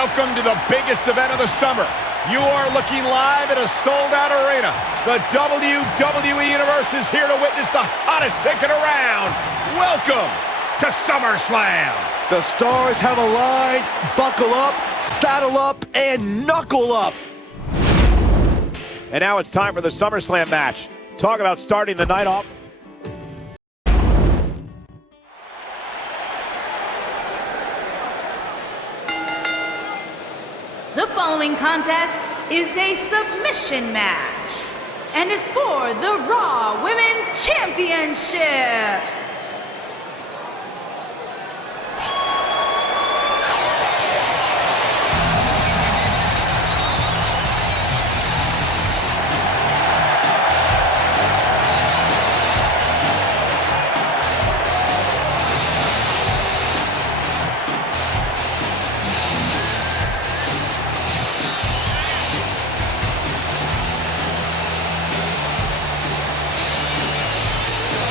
Welcome to the biggest event of the summer. You are looking live at a sold-out arena. The WWE Universe is here to witness the hottest ticket around. Welcome to SummerSlam. The stars have aligned. Buckle up, saddle up, and knuckle up. And now it's time for the SummerSlam match. Talk about starting the night off. The following contest is a submission match and is for the Raw Women's Championship.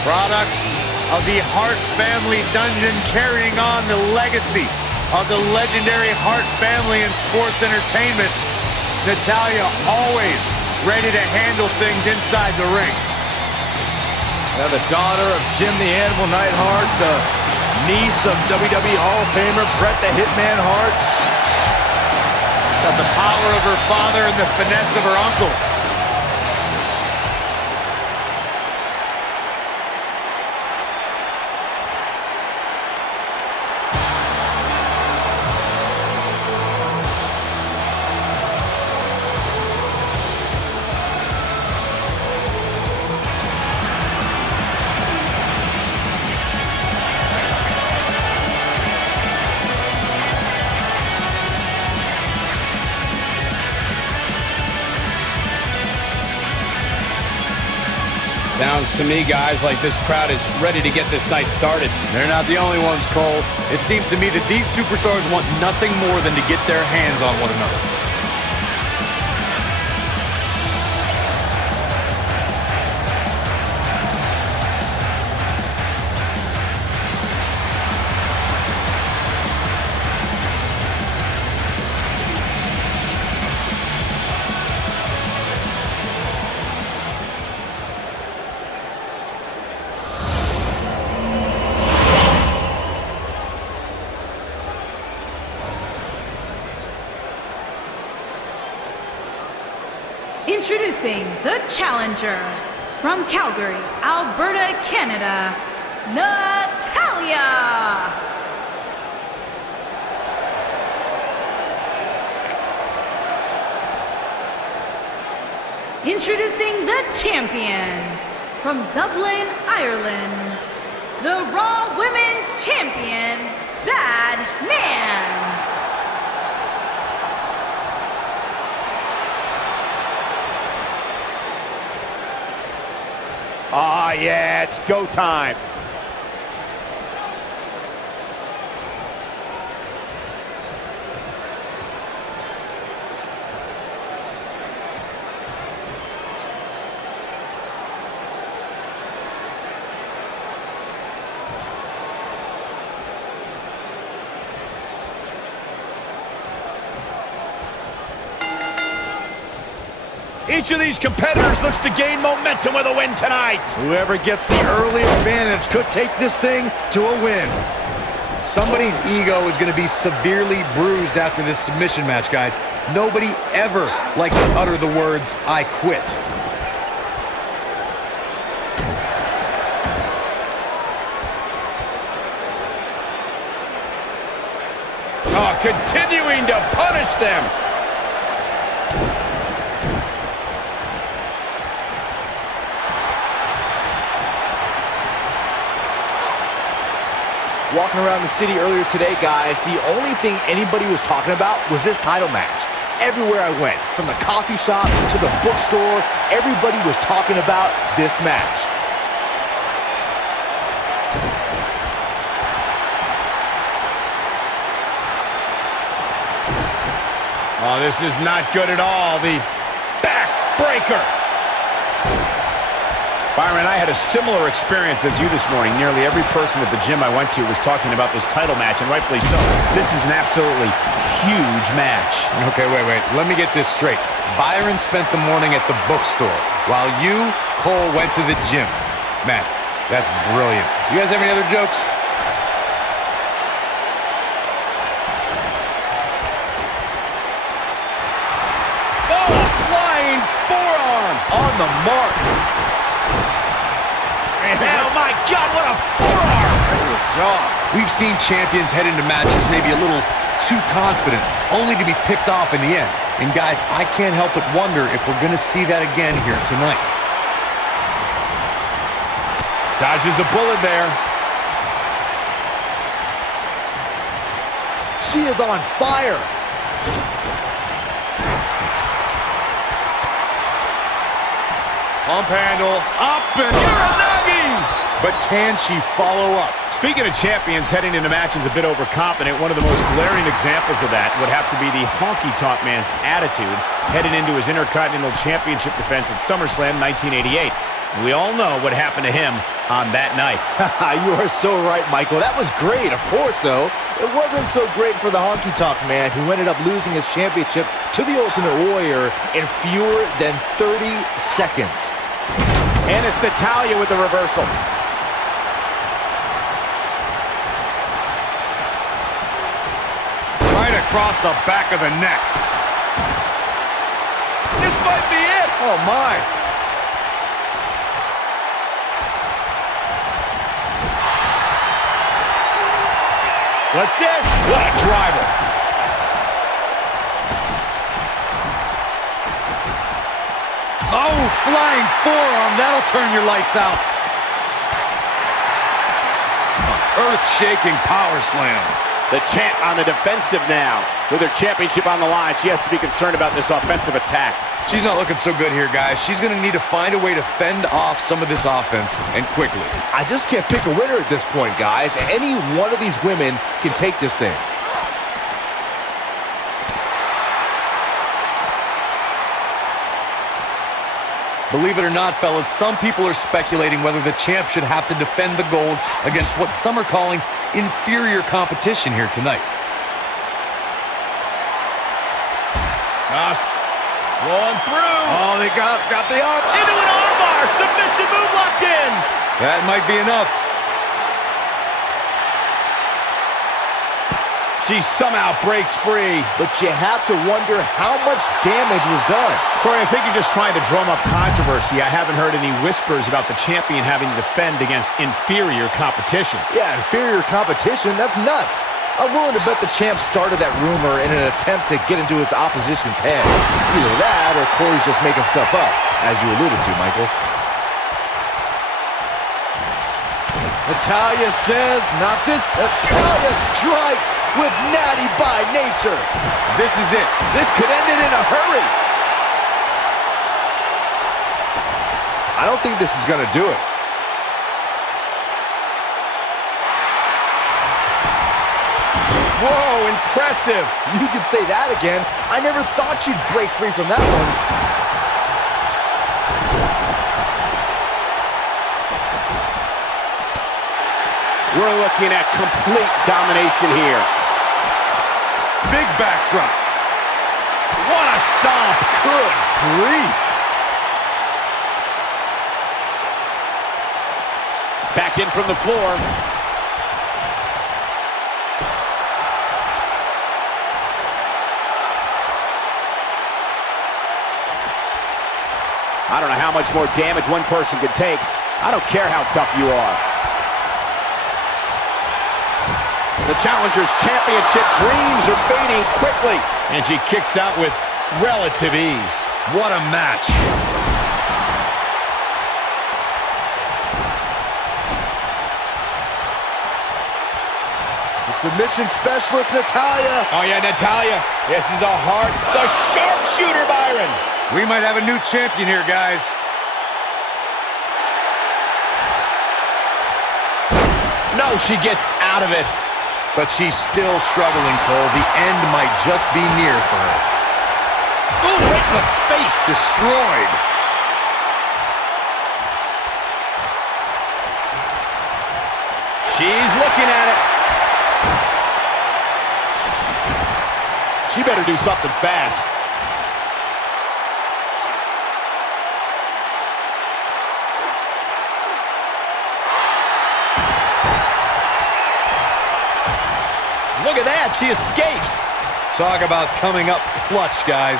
Product of the Hart family dungeon, carrying on the legacy of the legendary Hart family in sports entertainment. Natalya always ready to handle things inside the ring. Now the daughter of Jim the Animal Neidhart, the niece of WWE Hall of Famer Bret the Hitman Hart. Got the power of her father and the finesse of her uncle. Sounds to me, guys, like this crowd is ready to get this night started. They're not the only ones, Cole. It seems to me that these superstars want nothing more than to get their hands on one another. Introducing the challenger from Calgary, Alberta, Canada, Natalya. Introducing the champion from Dublin, Ireland, the Raw Women's Champion, Bad Man. Ah, yeah, it's go time. Each of these competitors looks to gain momentum with a win tonight. Whoever gets the early advantage could take this thing to a win. Somebody's ego is going to be severely bruised after this submission match, guys. Nobody ever likes to utter the words, "I quit." Oh, continuing to punish them. Walking around the city earlier today, guys, the only thing anybody was talking about was this title match. Everywhere I went, from the coffee shop to the bookstore, everybody was talking about this match. Oh, this is not good at all. The backbreaker. Byron, I had a similar experience as you this morning. Nearly every person at the gym I went to was talking about this title match, and rightfully so. This is an absolutely huge match. Okay, wait. Let me get this straight. Byron spent the morning at the bookstore, while you, Cole, went to the gym. Man, that's brilliant. You guys have any other jokes? Oh, a flying forearm on the mark. Oh, my God, what a forearm! Good job. We've seen champions head into matches maybe a little too confident, only to be picked off in the end. And guys, I can't help but wonder if we're going to see that again here tonight. Dodges a bullet there. She is on fire. Pump handle, up and Uranagi! But can she follow up? Speaking of champions heading into matches a bit overconfident, one of the most glaring examples of that would have to be the honky-tonk man's attitude heading into his Intercontinental Championship defense at SummerSlam 1988. We all know what happened to him on that night. You are so right, Michael. That was great. Of course, though, it wasn't so great for the honky-tonk man, who ended up losing his championship to the Ultimate Warrior in fewer than 30 seconds. And it's Natalya with the reversal. right across the back of the neck. This might be it. Oh, my. What's this? What a driver. Oh, flying forearm. That'll turn your lights out. Earth-shaking power slam. The champ on the defensive now. With her championship on the line, she has to be concerned about this offensive attack. She's not looking so good here, guys. She's going to need to find a way to fend off some of this offense, and quickly. I just can't pick a winner at this point, guys. Any one of these women can take this thing. Believe it or not, fellas, some people are speculating whether the champ should have to defend the gold against what some are calling inferior competition here tonight. Ross rolling through. Oh, they got the arm. Into an armbar. Submission move locked in. That might be enough. She somehow breaks free. But you have to wonder how much damage was done. Corey, I think you're just trying to drum up controversy. I haven't heard any whispers about the champion having to defend against inferior competition. Yeah, inferior competition, that's nuts. I'm willing to bet the champ started that rumor in an attempt to get into his opposition's head. Either that or Corey's just making stuff up, as you alluded to, Michael. Natalya says, not this. Natalya strikes with Natty by nature. This is it. This could end it in a hurry. I don't think this is going to do it. Whoa, impressive. You can say that again. I never thought you'd break free from that one. We're looking at complete domination here. Big backdrop. What a stomp. Good grief. Back in from the floor. I don't know how much more damage one person could take. I don't care how tough you are. The challenger's championship dreams are fading quickly. And she kicks out with relative ease. What a match. The submission specialist, Natalya. Oh, yeah, Natalya. This is a hard... The sharpshooter, Byron. We might have a new champion here, guys. No, she gets out of it. But she's still struggling, Cole. The end might just be near for her. Ooh, right in the face. Destroyed. She's looking at it. She better do something fast. Look at that, she escapes. Talk about coming up clutch, guys.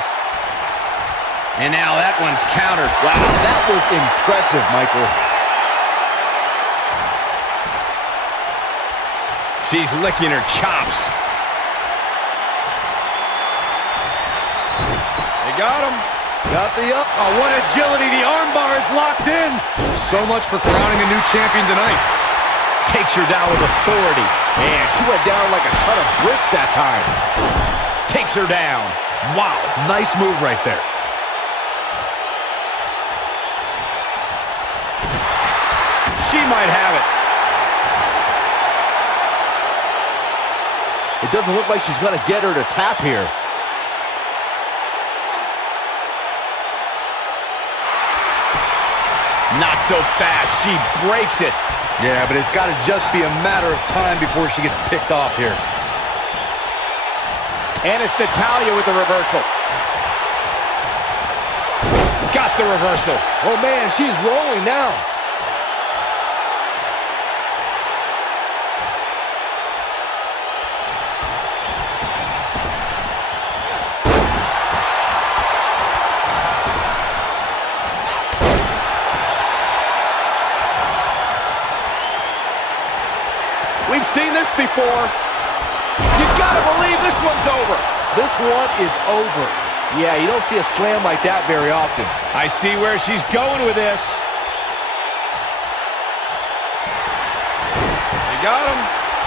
And now that one's countered. Wow, that was impressive, Michael. She's licking her chops. They got him. Got the up. Oh, what agility. The armbar is locked in. So much for crowning a new champion tonight. Takes her down with authority. Man, she went down like a ton of bricks that time. Takes her down. Wow, nice move right there. She might have It it. doesn't look like she's going to get her to tap here. Not so fast. She breaks it. Yeah, but it's got to just be a matter of time before she gets picked off here. And it's Natalya with the reversal. Got the reversal. Oh, man, she's rolling now. We've seen this before. You gotta believe this one's over. This one is over. Yeah, you don't see a slam like that very often. I see where she's going with this. You got him.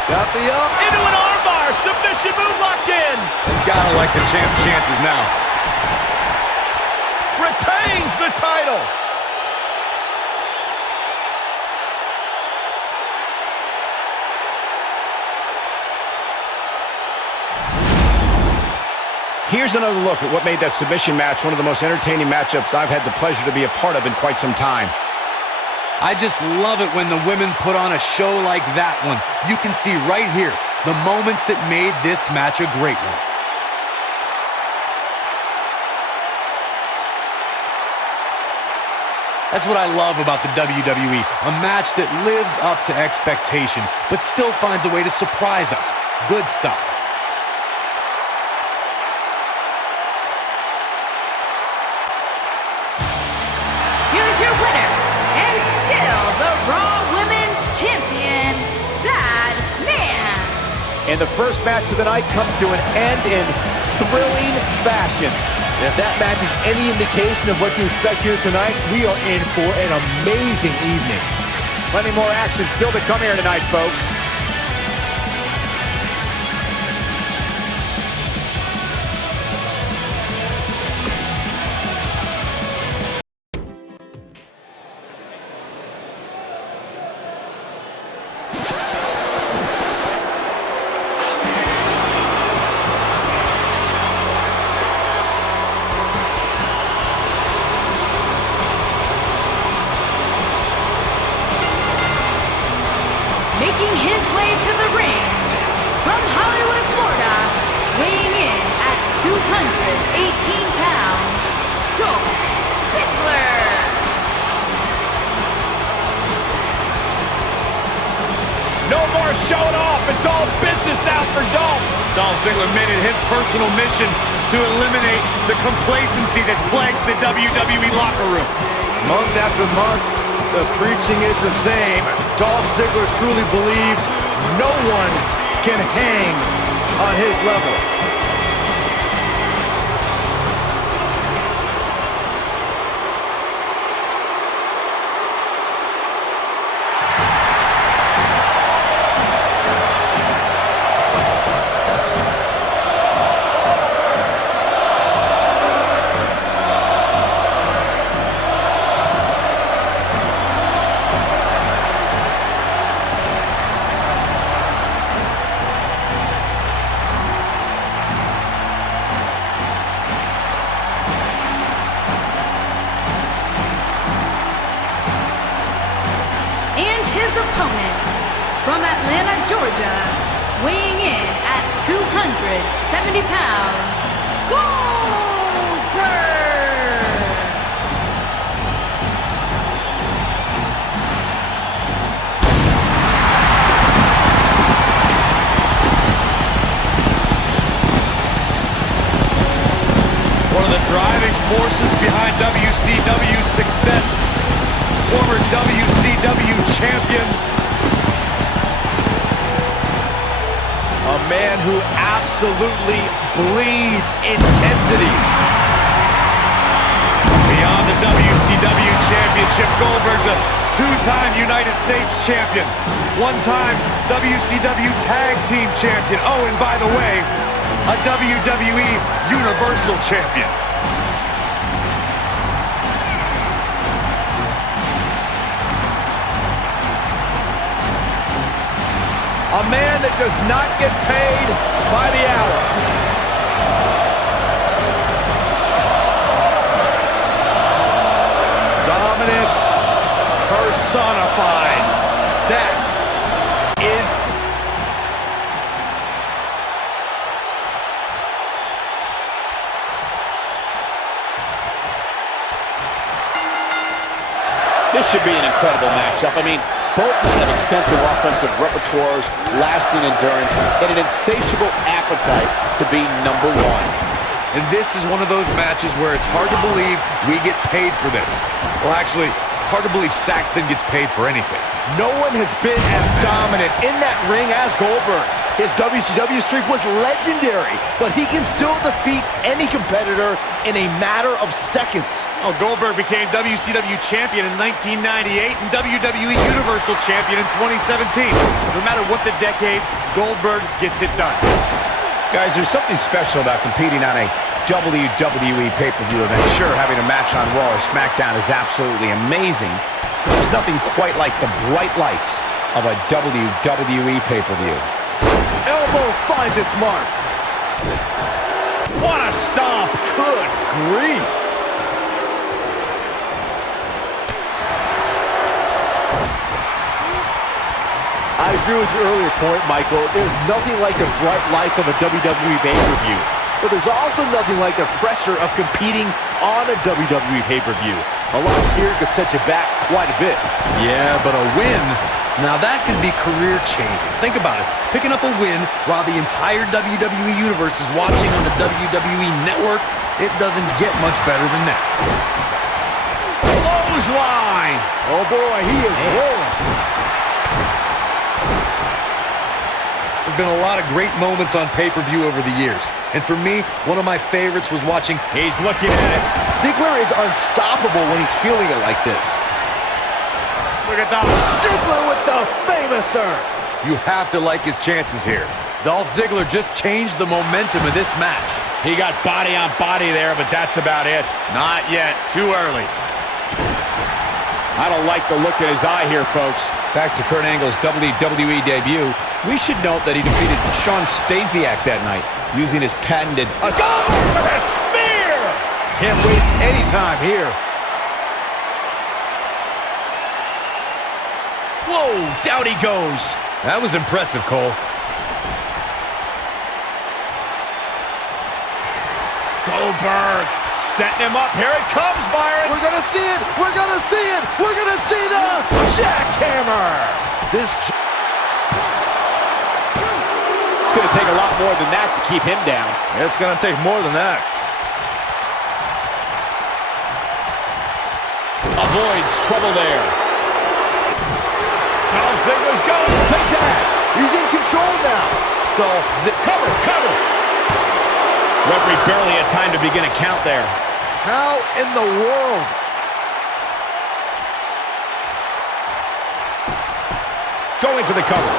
Got the up. Into an armbar. Submission move locked in. Gotta like the champ's chances now. Retains the title. Here's another look at what made that submission match one of the most entertaining matchups I've had the pleasure to be a part of in quite some time. I just love it when the women put on a show like that one. You can see right here the moments that made this match a great one. That's what I love about the WWE, a match that lives up to expectations, but still finds a way to surprise us. Good stuff. Here's your winner, and still the Raw Women's Champion, Bad Man. And the first match of the night comes to an end in thrilling fashion. And if that match is any indication of what to expect here tonight, we are in for an amazing evening. Plenty more action still to come here tonight, folks. Making his way to the ring, from Hollywood, Florida, weighing in at 218 pounds, Dolph Ziggler. No more showing off. It's all business now for Dolph. Dolph Ziggler made it his personal mission to eliminate the complacency that plagues the WWE locker room. Month after month, the preaching is the same. Dolph Ziggler truly believes no one can hang on his level. And his opponent, from Atlanta, Georgia, weighing in at 270 pounds, Goldberg! One of the driving forces behind WCW's success, former WCW champion. A man who absolutely bleeds intensity. Beyond the WCW championship, Goldberg's a two-time United States champion, one-time WCW tag team champion. Oh, and by the way, a WWE Universal Champion. A man that does not get paid by the hour. Dominance personified. That is This should be an incredible matchup. I mean, both men have extensive offensive repertoires, lasting endurance, and an insatiable appetite to be number one. And this is one of those matches where it's hard to believe we get paid for this. Well, actually, hard to believe Saxton gets paid for anything. No one has been as dominant in that ring as Goldberg. His WCW streak was legendary, but he can still defeat any competitor in a matter of seconds. Oh, Goldberg became WCW champion in 1998 and WWE Universal champion in 2017. No matter what the decade, Goldberg gets it done. Guys, there's something special about competing on a WWE pay-per-view event. Sure, having a match on Raw or SmackDown is absolutely amazing. There's nothing quite like the bright lights of a WWE pay-per-view. Elbow finds its mark. What a stomp! Good grief. I agree with your earlier point, Michael. There's nothing like the bright lights of a WWE pay-per-view. But there's also nothing like the pressure of competing on a WWE pay-per-view. A loss here could set you back quite a bit. Yeah, but a win, now that could be career-changing. Think about it. Picking up a win while the entire WWE Universe is watching on the WWE Network, it doesn't get much better than that. Clothesline! Oh boy, he is rolling. There's been a lot of great moments on pay-per-view over the years. And for me, one of my favorites was watching... He's looking at it. Ziggler is unstoppable when he's feeling it like this. Look at that. Ziggler with the famouser. You have to like his chances here. Dolph Ziggler just changed the momentum of this match. He got body on body there, but that's about it. Not yet. Too early. I don't like the look in his eye here, folks. Back to Kurt Angle's WWE debut. We should note that he defeated Shawn Stasiak that night using his patented a spear! Can't waste any time here. Whoa, down he goes. That was impressive, Cole. Goldberg setting him up. Here it comes, Byron. We're gonna see it. We're gonna see it. We're gonna see the jackhammer. It's gonna take a lot more than that to keep him down. It's gonna take more than that. Avoids trouble there. Dolph Ziggler's going. Take that. He's in control now. Dolph Ziggler. Cover. Referee barely had time to begin a count there. How in the world? Going for the cover.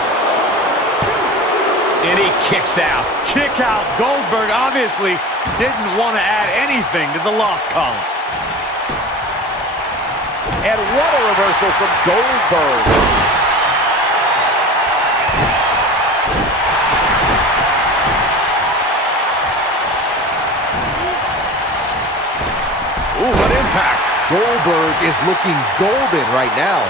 And he kicks out. Kick out. Goldberg obviously didn't want to add anything to the loss column. And what a reversal from Goldberg. Ooh, what impact. Goldberg is looking golden right now.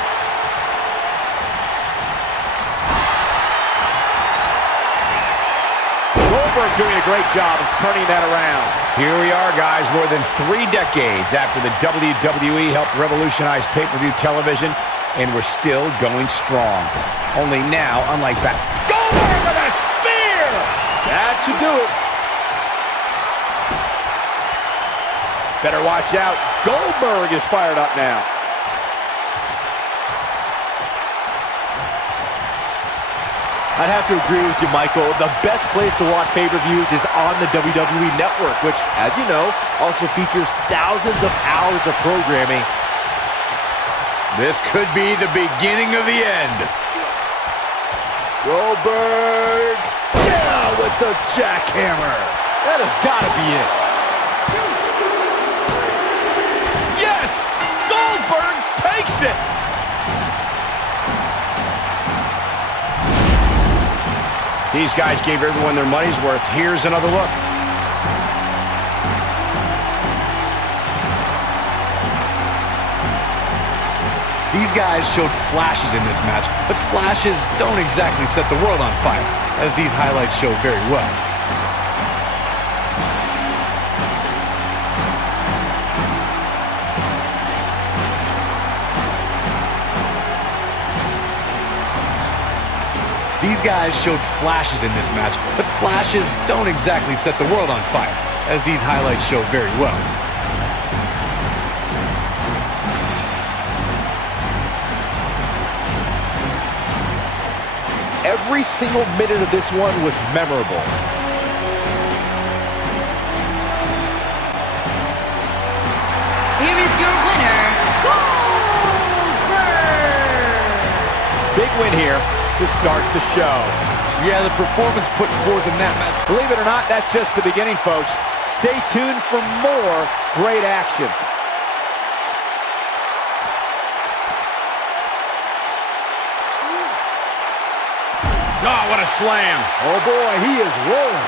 Goldberg doing a great job of turning that around. Here we are, guys, more than 3 decades after the WWE helped revolutionize pay-per-view television, and we're still going strong. Only now, unlike that. Goldberg with a spear! That should do it. Better watch out. Goldberg is fired up now. I'd have to agree with you, Michael. The best place to watch pay-per-views is on the WWE Network, which, as you know, also features thousands of hours of programming. This could be the beginning of the end. Goldberg down with the jackhammer. That has got to be it. Yes! Goldberg takes it! These guys gave everyone their money's worth. Here's another look. These guys showed flashes in this match, but flashes don't exactly set the world on fire, as these highlights show very well. These guys showed flashes in this match, but flashes don't exactly set the world on fire, as these highlights show very well. Every single minute of this one was memorable. Here is your winner, Goldberg! Big win here to start the show. Yeah, the performance put forth in that match. Believe it or not, that's just the beginning, folks. Stay tuned for more great action. Oh, what a slam. Oh boy, he is rolling.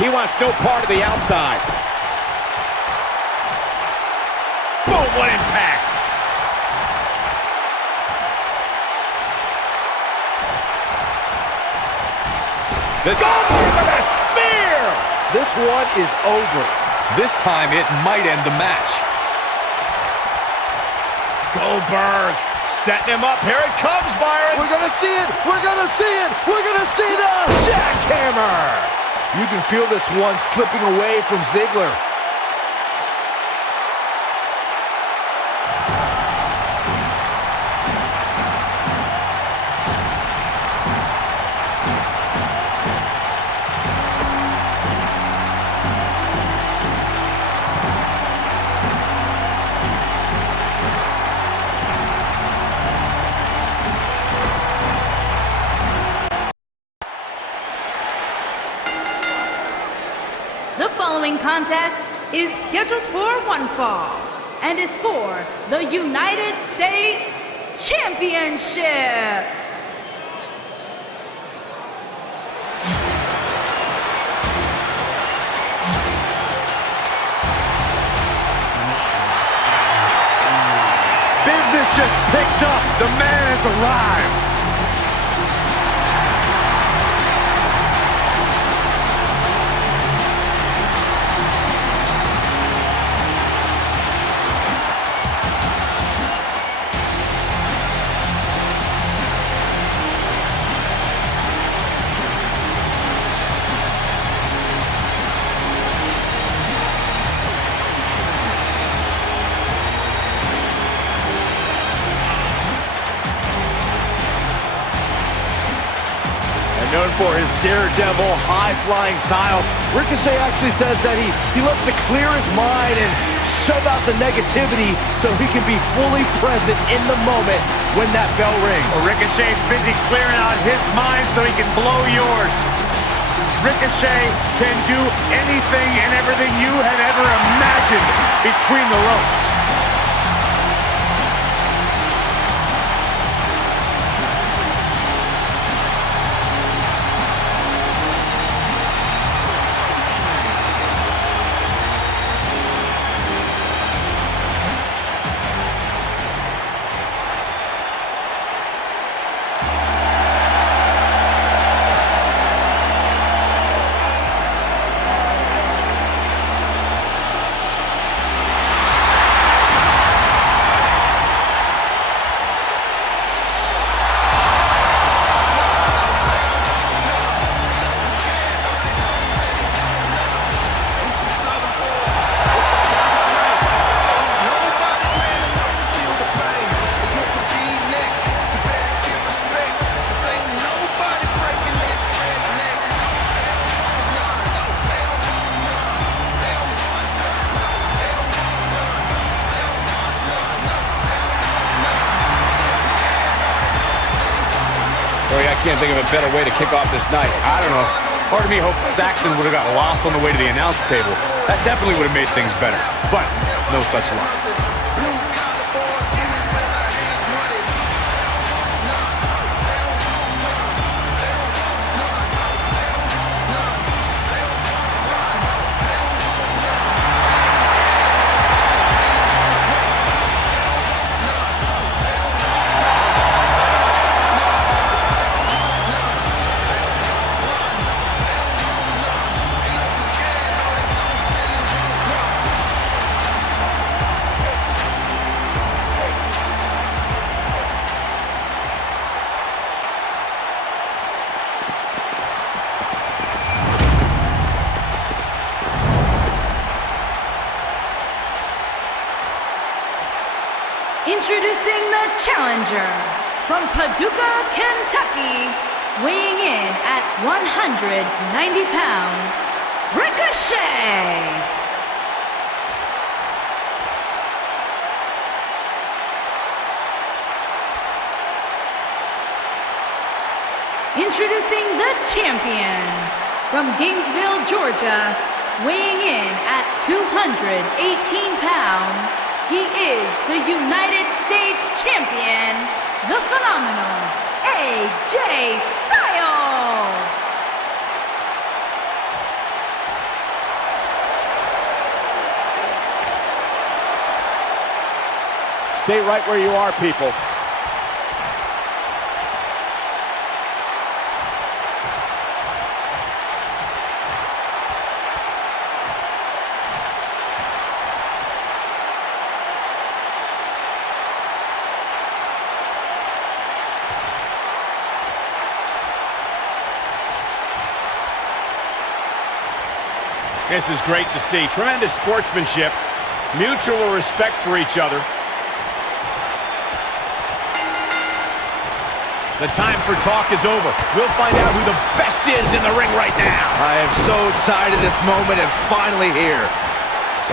He wants no part of the outside. Boom, what impact. The Goldberg with a spear! This one is over. This time it might end the match. Goldberg setting him up. Here it comes, Byron. We're gonna see it! We're gonna see it! We're gonna see the jackhammer! You can feel this one slipping away from Ziggler. The following contest is scheduled for one fall and is for the United States Championship. Business just picked up. The man has arrived. Known for his daredevil, high-flying style, Ricochet actually says that he loves to clear his mind and shove out the negativity so he can be fully present in the moment when that bell rings. Well, Ricochet's busy clearing out his mind so he can blow yours. Ricochet can do anything and everything you had ever imagined between the ropes. can't think of a better way to kick off this night. I don't know. Part of me hoped Saxton would have got lost on the way to the announce table. That definitely would have made things better. But no such luck. Introducing the challenger from Paducah, Kentucky, weighing in at 190 pounds, Ricochet! Introducing the champion from Gainesville, Georgia, weighing in at 218 pounds, he is the United States Champion, the phenomenal AJ Styles! Stay right where you are, people. This is great to see. Tremendous sportsmanship, mutual respect for each other. The time for talk is over. We'll find out who the best is in the ring right now. I am so excited this moment is finally here.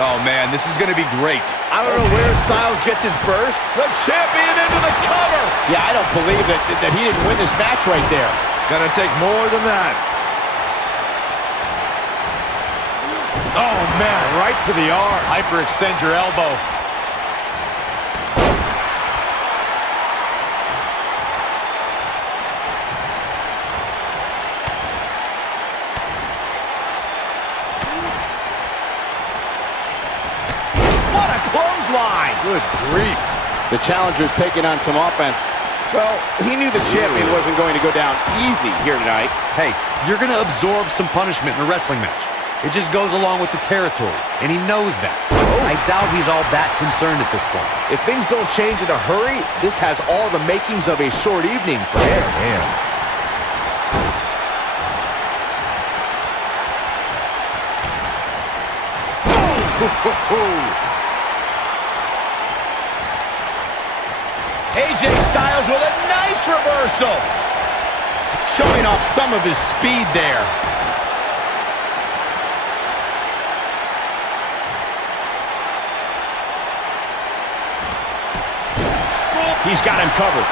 Oh, man, this is going to be great. I don't know where Styles gets his burst. The champion into the cover. Yeah, I don't believe that he didn't win this match right there. Gonna take more than that. Oh, man, right to the arm. Hyperextend your elbow. What a clothesline. Good grief. The challenger's taking on some offense. Well, he knew the champion wasn't going to go down easy here tonight. Hey, you're going to absorb some punishment in a wrestling match. It just goes along with the territory, and he knows that. I doubt he's all that concerned at this point. If things don't change in a hurry, this has all the makings of a short evening for him. AJ Styles with a nice reversal. Showing off some of his speed there. He's got him covered.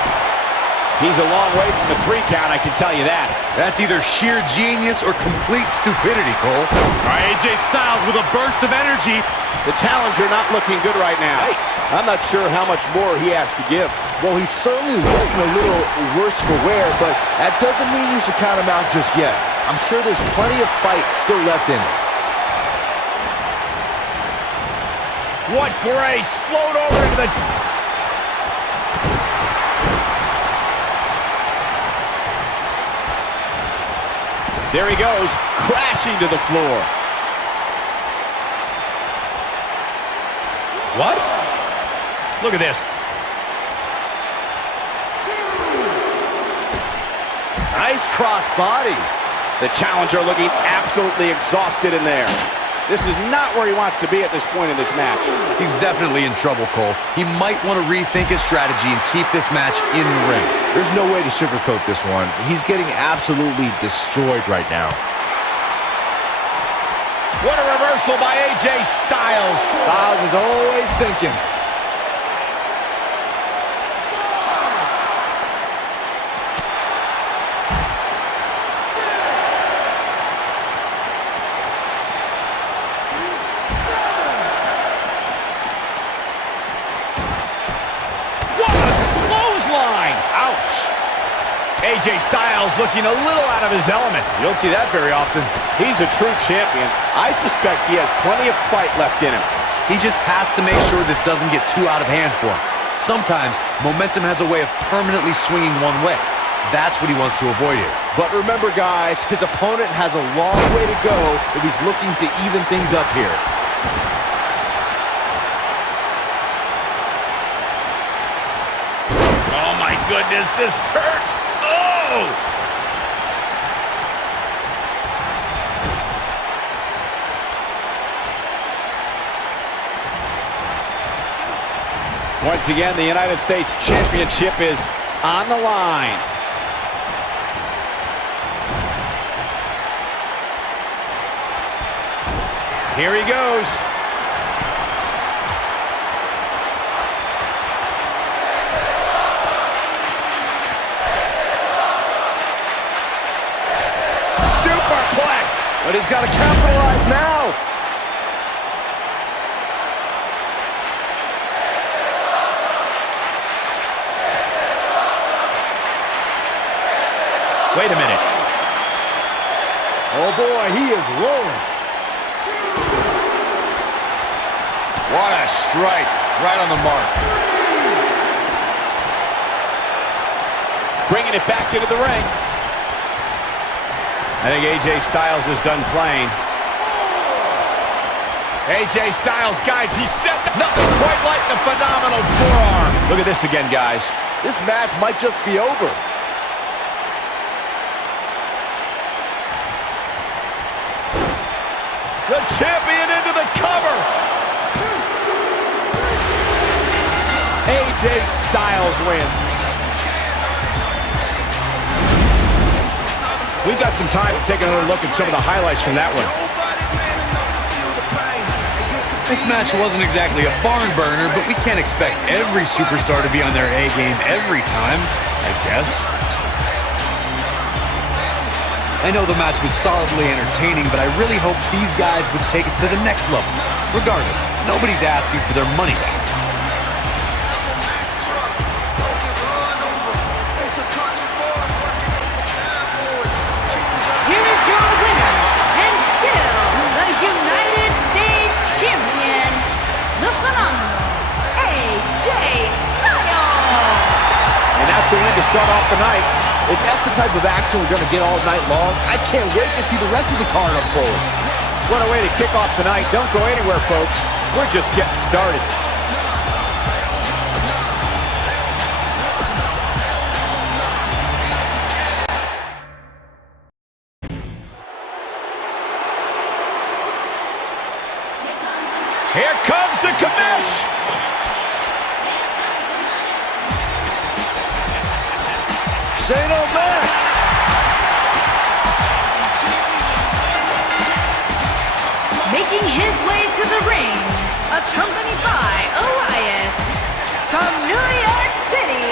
He's a long way from the 3 count, I can tell you that. That's either sheer genius or complete stupidity, Cole. All right, AJ Styles with a burst of energy. The challenger not looking good right now. Right. I'm not sure how much more he has to give. Well, he's certainly looking a little worse for wear, but that doesn't mean you should count him out just yet. I'm sure there's plenty of fight still left in him. What grace. Float over into the... There he goes, crashing to the floor. What? Look at this. Nice cross body. The challenger looking absolutely exhausted in there. This is not where he wants to be at this point in this match. He's definitely in trouble, Cole. He might want to rethink his strategy and keep this match in the ring. There's no way to sugarcoat this one. He's getting absolutely destroyed right now. What a reversal by AJ Styles. Styles is always thinking. AJ Styles looking a little out of his element. You don't see that very often. He's a true champion. I suspect he has plenty of fight left in him. He just has to make sure this doesn't get too out of hand for him. Sometimes, momentum has a way of permanently swinging one way. That's what he wants to avoid here. But remember, guys, his opponent has a long way to go if he's looking to even things up here. Oh my goodness, this hurts. Oh! Once again, the United States Championship is on the line. Here he goes. Superplex. But he's got to capitalize now. Wait a minute. Oh boy, he is rolling. What a strike. Right on the mark. Bringing it back into the ring. I think AJ Styles is done playing. AJ Styles, guys, he set nothing quite like the phenomenal forearm. Look at this again, guys. This match might just be over. The champion into the cover. AJ Styles wins. We've got some time to take another look at some of the highlights from that one. This match wasn't exactly a barn burner, but we can't expect every superstar to be on their A game every time, I guess. I know the match was solidly entertaining, but I really hope these guys would take it to the next level. Regardless, nobody's asking for their money back. Here is your winner, and still the United States Champion, the phenomenal AJ Styles. And that's a win to start off the night. If that's the type of action we're going to get all night long, I can't wait to see the rest of the card unfold. What a way to kick off the night. Don't go anywhere, folks. We're just getting started. Here comes the commish. Shane O'Mac. Making his way to the ring, accompanied by Elias from New York City,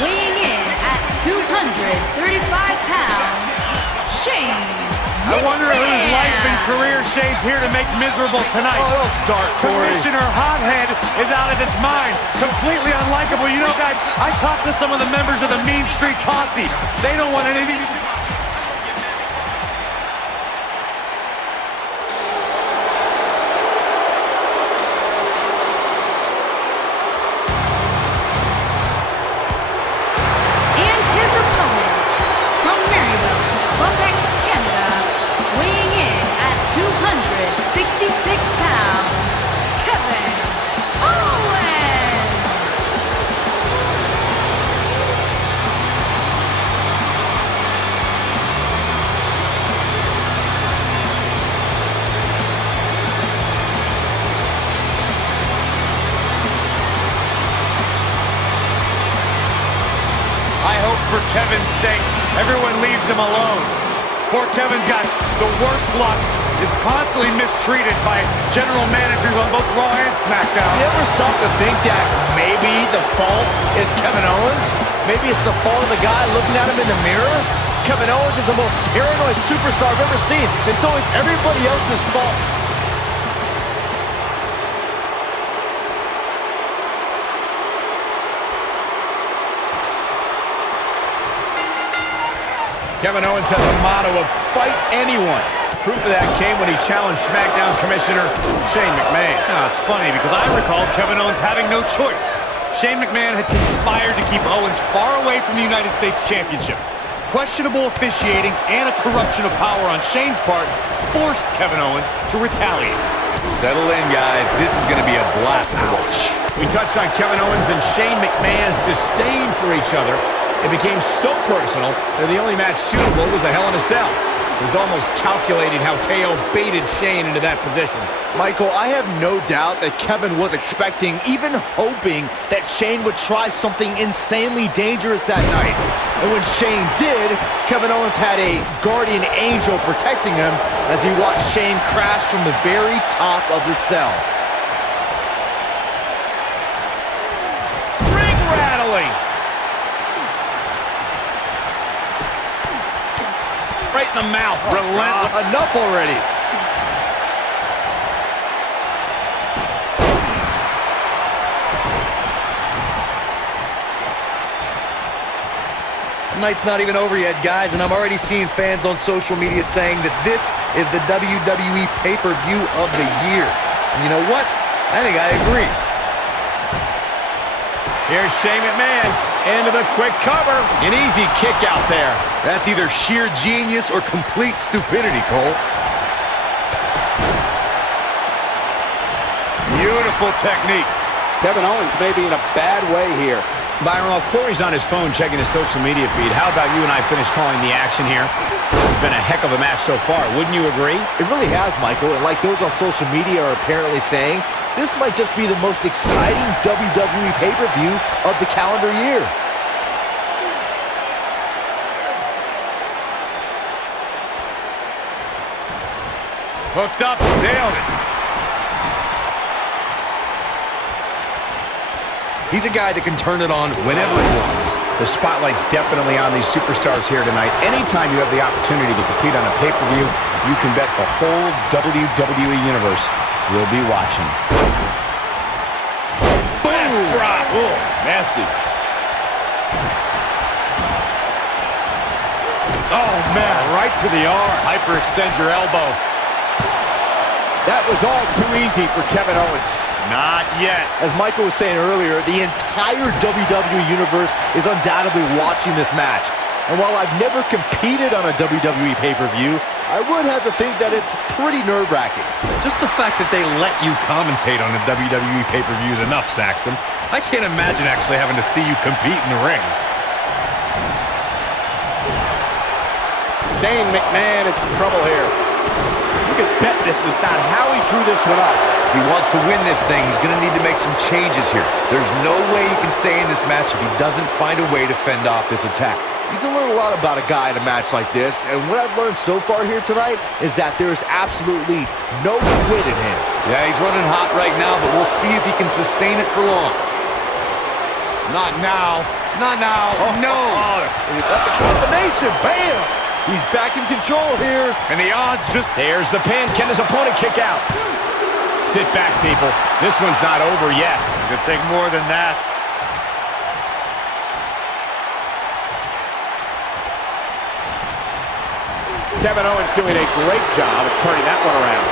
weighing in at 235 pounds, Shane. I wonder whose life and career Shane's here to make miserable tonight. Oh, don't start, Corey. Commissioner Hothead is out of his mind. Completely unlikable. You know, guys, I talked to some of the members of the Mean Street Posse. They don't want anything. And his opponent from Maryville, Quebec, Canada, weighing in at 266 pounds, Kevin Owens. I hope for Kevin's sake, everyone leaves him alone. Poor Kevin's got the worst luck, is constantly mistreated by general managers on both Raw and SmackDown. You ever stop to think that maybe the fault is Kevin Owens? Maybe it's the fault of the guy looking at him in the mirror? Kevin Owens is the most paranoid superstar I've ever seen, and so is everybody else's fault. Kevin Owens has a motto of fight anyone. Proof of that came when he challenged SmackDown Commissioner Shane McMahon. Now, it's funny because I recall Kevin Owens having no choice. Shane McMahon had conspired to keep Owens far away from the United States Championship. Questionable officiating and a corruption of power on Shane's part forced Kevin Owens to retaliate. Settle in, guys. This is going to be a blast to watch. We touched on Kevin Owens and Shane McMahon's disdain for each other. It became so personal that the only match suitable was a Hell in a Cell. It was almost calculated how KO baited Shane into that position. Michael, I have no doubt that Kevin was expecting, even hoping, that Shane would try something insanely dangerous that night. And when Shane did, Kevin Owens had a guardian angel protecting him as he watched Shane crash from the very top of the cell. Ring rattling. Right in the mouth. Relentless. Enough already. The night's not even over yet, guys, and I'm already seeing fans on social media saying that this is the WWE pay-per-view of the year. And you know what? I think I agree. Here's Shane McMahon into the quick cover. An easy kick out there. That's either sheer genius or complete stupidity, Cole. Beautiful technique. Kevin Owens may be in a bad way here. Byron, while Corey's on his phone checking his social media feed, how about you and I finish calling the action here? This has been a heck of a match so far. Wouldn't you agree? It really has, Michael. And like those on social media are apparently saying, this might just be the most exciting WWE pay-per-view of the calendar year. Hooked up, nailed it. He's a guy that can turn it on whenever he wants. The spotlight's definitely on these superstars here tonight. Anytime you have the opportunity to compete on a pay-per-view, you can bet the whole WWE Universe will be watching. Boom! Drop. Ooh, nasty. Oh, man, right to the arm. Hyperextend your elbow. That was all too easy for Kevin Owens. Not yet. As Michael was saying earlier, the entire WWE Universe is undoubtedly watching this match. And while I've never competed on a WWE pay-per-view, I would have to think that it's pretty nerve-wracking. Just the fact that they let you commentate on a WWE pay-per-view is enough, Saxton. I can't imagine actually having to see you compete in the ring. Shane McMahon in some trouble here. You can bet this is not how he drew this one up. If he wants to win this thing, he's going to need to make some changes here. There's no way he can stay in this match if he doesn't find a way to fend off this attack. You can learn a lot about a guy in a match like this, and what I've learned so far here tonight is that there's absolutely no quit in him. Yeah, he's running hot right now, but we'll see if he can sustain it for long. Not now. Not now. Oh, no. Oh, that's a combination. Bam! He's back in control here. and the odds just... There's the pin. Can his opponent kick out? Sit back, people. This one's not over yet. Could take more than that. Kevin Owens doing a great job of turning that one around.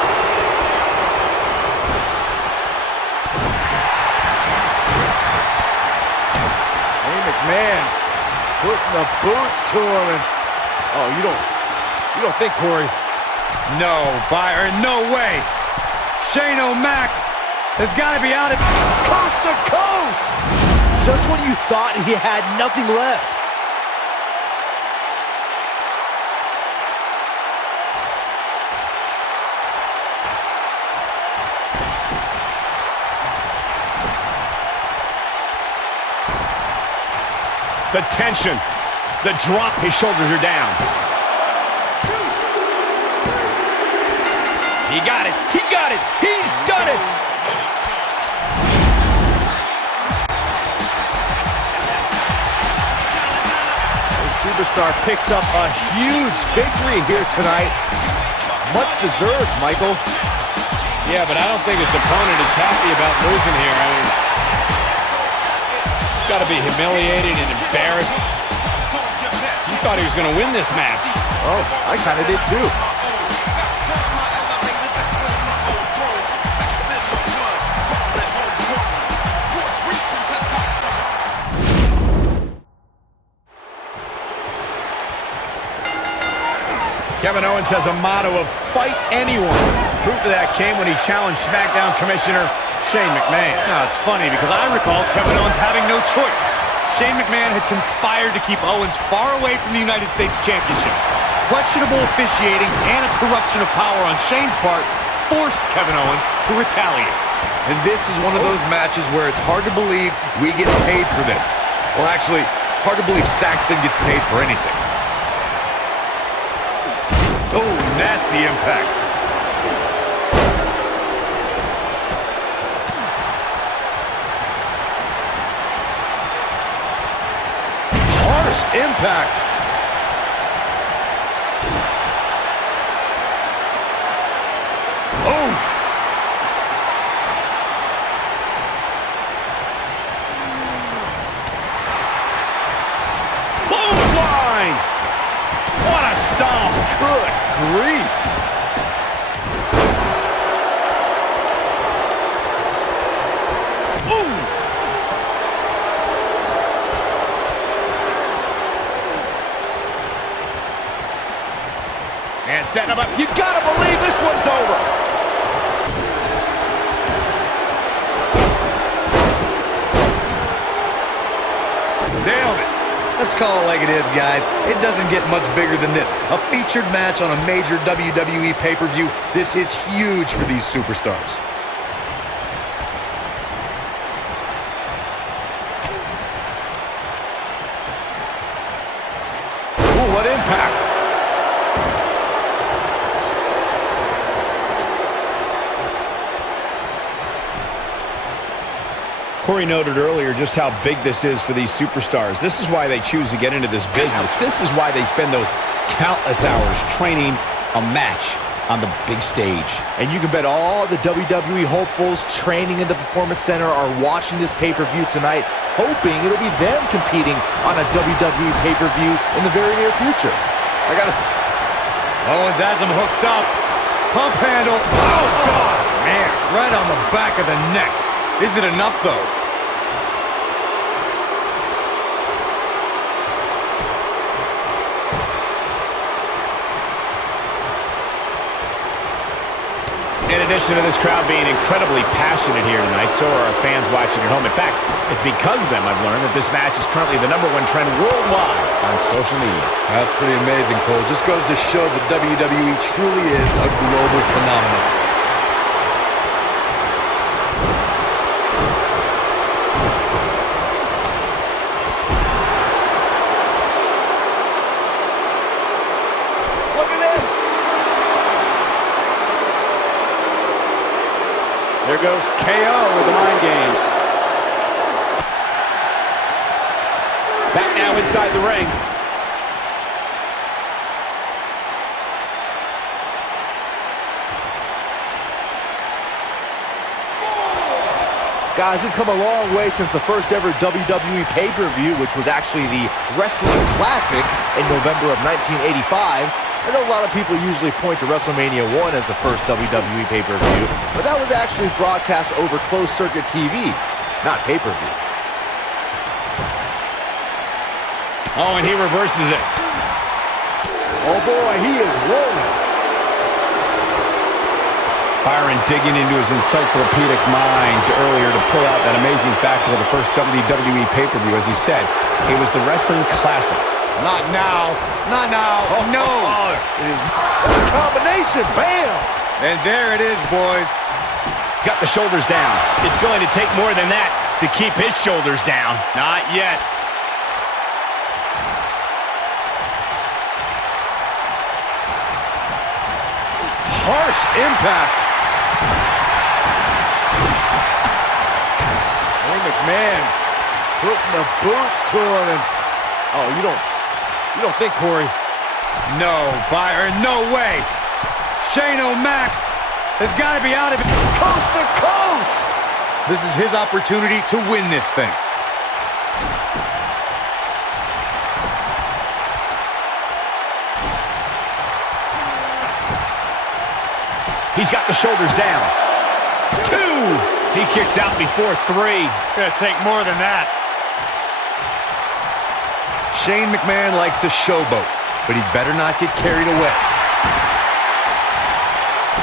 Hey, McMahon putting the boots to him. And, oh, you don't think, Corey? No, Byron, no way. Shane O'Mac has got to be out of... Coast to coast! Just when you thought he had nothing left. The tension, the drop, his shoulders are down. He got it, he's done it! The superstar picks up a huge victory here tonight. Much deserved, Michael. Yeah, but I don't think his opponent is happy about losing here. I mean, he's got to be humiliated and embarrassed. You thought he was going to win this match. Oh, I kind of did too. Kevin Owens has a motto of fight anyone. Proof of that came when he challenged SmackDown Commissioner Shane McMahon. Now, it's funny because I recall Kevin Owens having no choice. Shane McMahon had conspired to keep Owens far away from the United States Championship. Questionable officiating and a corruption of power on Shane's part forced Kevin Owens to retaliate. And this is one of those matches where it's hard to believe we get paid for this. Well, actually, hard to believe Saxton gets paid for anything. Oh, nasty impact. Harsh impact. Oh. Clothesline. What a stomp. Good grief. Ooh. And setting him up. You gotta believe this one's over. Nailed it. Let's call it like it is, guys. It doesn't get much bigger than this. A featured match on a major WWE pay-per-view. This is huge for these superstars. Ooh, what impact. Corey noted earlier just how big this is for these superstars. This is why they choose to get into this business. This is why they spend those countless hours training a match on the big stage. And you can bet all the WWE hopefuls training in the Performance Center are watching this pay-per-view tonight, hoping it'll be them competing on a WWE pay-per-view in the very near future. Owens has him hooked up. Pump handle. Oh, God. Man, right on the back of the neck. Is it enough, though? In addition to this crowd being incredibly passionate here tonight, so are our fans watching at home. In fact, it's because of them I've learned that this match is currently the #1 trend worldwide on social media. That's pretty amazing, Cole. Just goes to show that WWE truly is a global phenomenon. There goes KO with the mind games. Back now inside the ring. Guys, we've come a long way since the first ever WWE pay-per-view, which was actually the Wrestling Classic in November of 1985. I know a lot of people usually point to WrestleMania 1 as the first WWE pay-per-view, but that was actually broadcast over closed-circuit TV, not pay-per-view. Oh, and he reverses it. Oh boy, he is rolling. Byron digging into his encyclopedic mind earlier to pull out that amazing fact of the first WWE pay-per-view. As he said, it was the Wrestling Classic. Not now. Not now. Oh, no. Oh, It is that's a combination. Bam! And there it is, boys. got the shoulders down. It's going to take more than that to keep his shoulders down. Not yet. Harsh impact. Hey, McMahon putting the boots to him. And, oh, you don't think, Corey? No, Byron, no way. Shane O'Mac has got to be out of it. Coast to coast! This is his opportunity to win this thing. Oh, boy, he is rolling. He is rolling. Byron digging into his encyclopedic mind earlier to pull out that amazing fact of the first WWE pay-per-view. Was that was actually broadcast over closed-circuit TV, not pay-per-view. This is his opportunity to win this thing. He's got the shoulders down. 2. He kicks out before 3. Gonna take more than that. Shane McMahon likes to showboat, but he better not get carried away.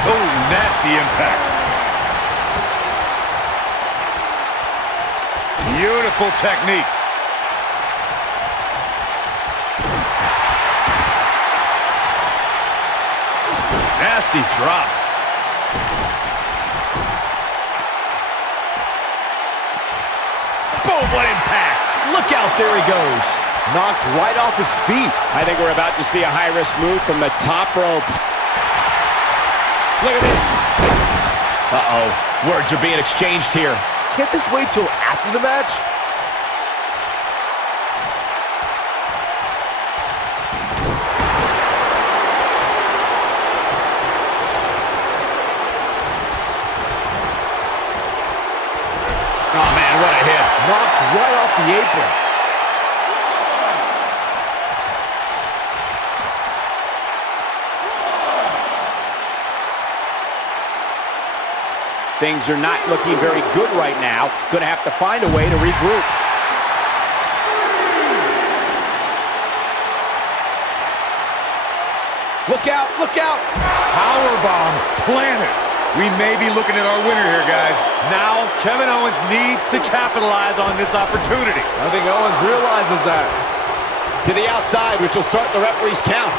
Oh, nasty impact. Beautiful technique. Nasty drop. Boom, what impact. Look out, there he goes. Knocked right off his feet. I think we're about to see a high-risk move from the top rope. Look at this. Uh-oh. Words are being exchanged here. Can't this wait till after the match? Oh, man, what a hit. Knocked right off the apron. Things are not looking very good right now. Gonna have to find a way to regroup. Look out, look out. Powerbomb planted. We may be looking at our winner here, guys. Now, Kevin Owens needs to capitalize on this opportunity. I think Owens realizes that. To the outside, which will start the referee's count.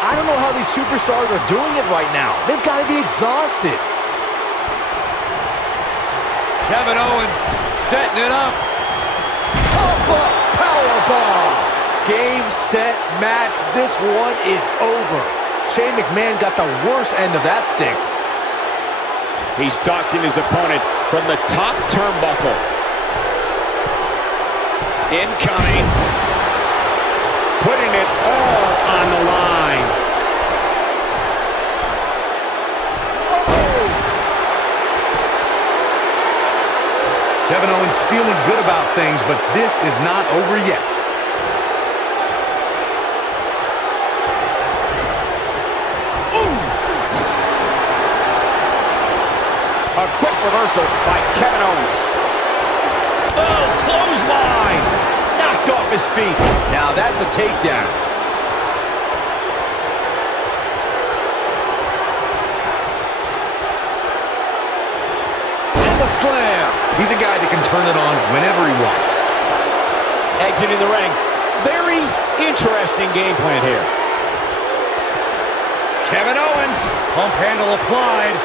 I don't know how these superstars are doing it right now. They've got to be exhausted. Kevin Owens setting it up. Pop-up powerbomb. Game, set, match. This one is over. Shane McMahon got the worst end of that stick. He's stalking his opponent from the top turnbuckle. Incoming. Putting it all on the line. Kevin Owens feeling good about things, but this is not over yet. Ooh! A quick reversal by Kevin Owens. Oh, clothesline. Knocked off his feet. Now that's a takedown. And the slam. He's a guy that can turn it on whenever he wants. Exiting the ring. Very interesting game plan here. Kevin Owens. Pump handle applied.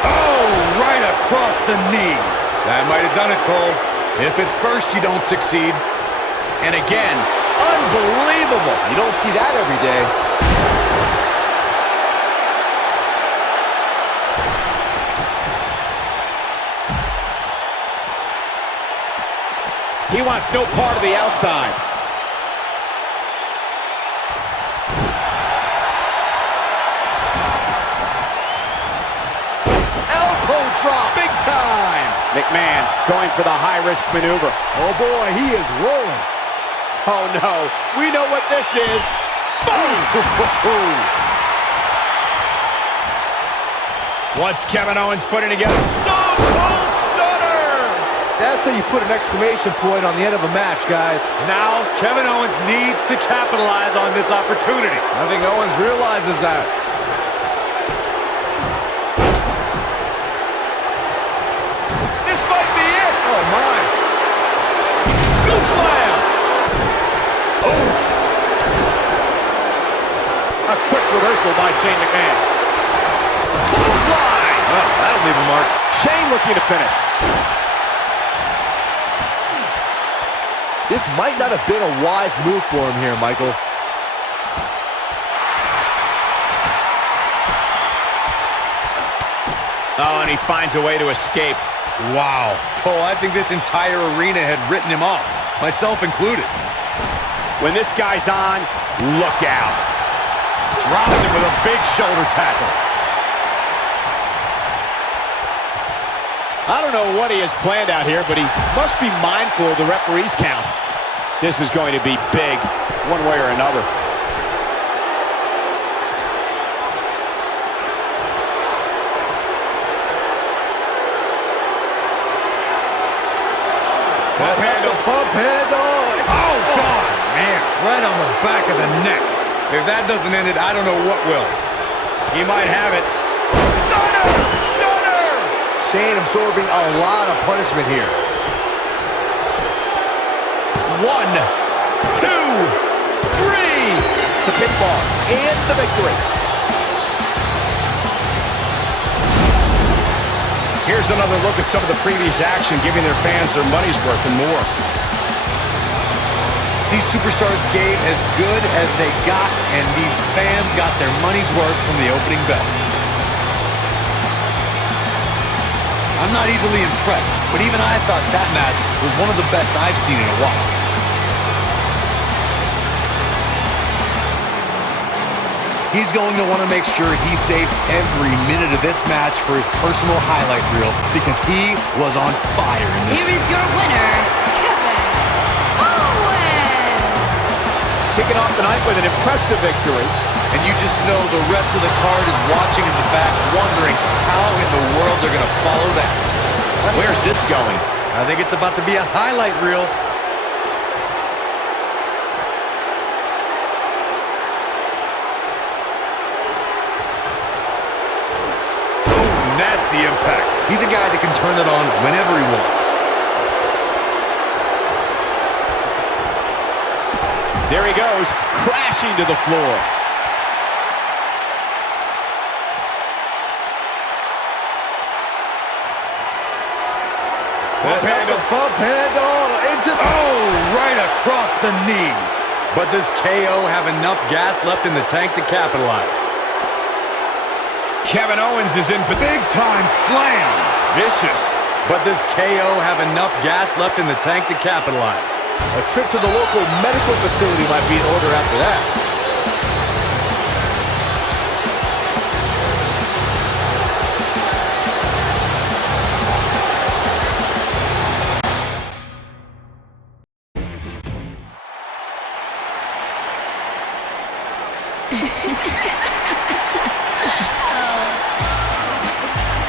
Oh, right across the knee. That might have done it, Cole. If at first you don't succeed. And again, unbelievable. You don't see that every day. He wants no part of the outside. Elbow drop, big time. McMahon going for the high-risk maneuver. Oh boy, he is rolling. Oh no, we know what this is. Boom! What's Kevin Owens putting together? Stone Cold Stunner! That's how you put an exclamation point on the end of a match, guys. Now, Kevin Owens needs to capitalize on this opportunity. I think Owens realizes that. This might be it. Oh, my. Scoop slam. Oh. A quick reversal by Shane McMahon. Clothesline. Oh, that'll leave a mark. Shane looking to finish. This might not have been a wise move for him here, Michael. Oh, and he finds a way to escape. Wow. Cole, I think this entire arena had written him off, myself included. When this guy's on, look out. Dropped him with a big shoulder tackle. I don't know what he has planned out here, but he must be mindful of the referee's count. This is going to be big, one way or another. Pump handle, pump handle. Oh, God, man. Right on the back of the neck. If that doesn't end it, I don't know what will. He might have it. Stunner! Stunner! Shane absorbing a lot of punishment here. 1, 2, 3. The pinfall and the victory. Here's another look at some of the previous action, giving their fans their money's worth and more. These superstars gave as good as they got, and these fans got their money's worth from the opening bell. I'm not easily impressed, but even I thought that match was one of the best I've seen in a while. He's going to want to make sure he saves every minute of this match for his personal highlight reel, because he was on fire in this. Here is your winner, Kevin Owens. Kicking off the night with an impressive victory. And you just know the rest of the card is watching in the back, wondering how in the world they're going to follow that. Where's this going? I think it's about to be a highlight reel. Nasty impact. He's a guy that can turn it on whenever he wants. There he goes, crashing to the floor. Pump handle into... Oh, right across the knee. But does KO have enough gas left in the tank to capitalize? Kevin Owens is in Big time slam. Vicious. But does KO have enough gas left in the tank to capitalize? A trip to the local medical facility might be in order after that.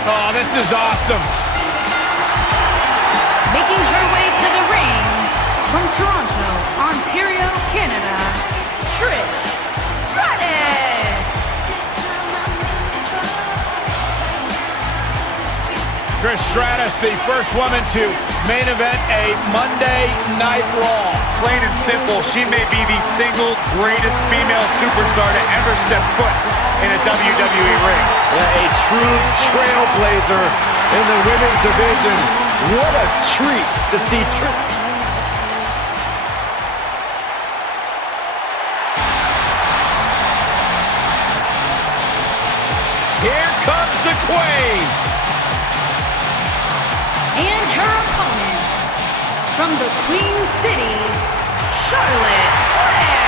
Oh, this is awesome. Making her way to the ring from Toronto, Ontario, Canada, Trish Stratus. Trish Stratus, the first woman to main event a Monday Night Raw. Plain and simple, she may be the single greatest female superstar to ever step foot in a WWE ring. Yeah, a true trailblazer in the women's division. What a treat to see Trish. Here comes the Queen. And her opponent from the Queen City, Charlotte Flair.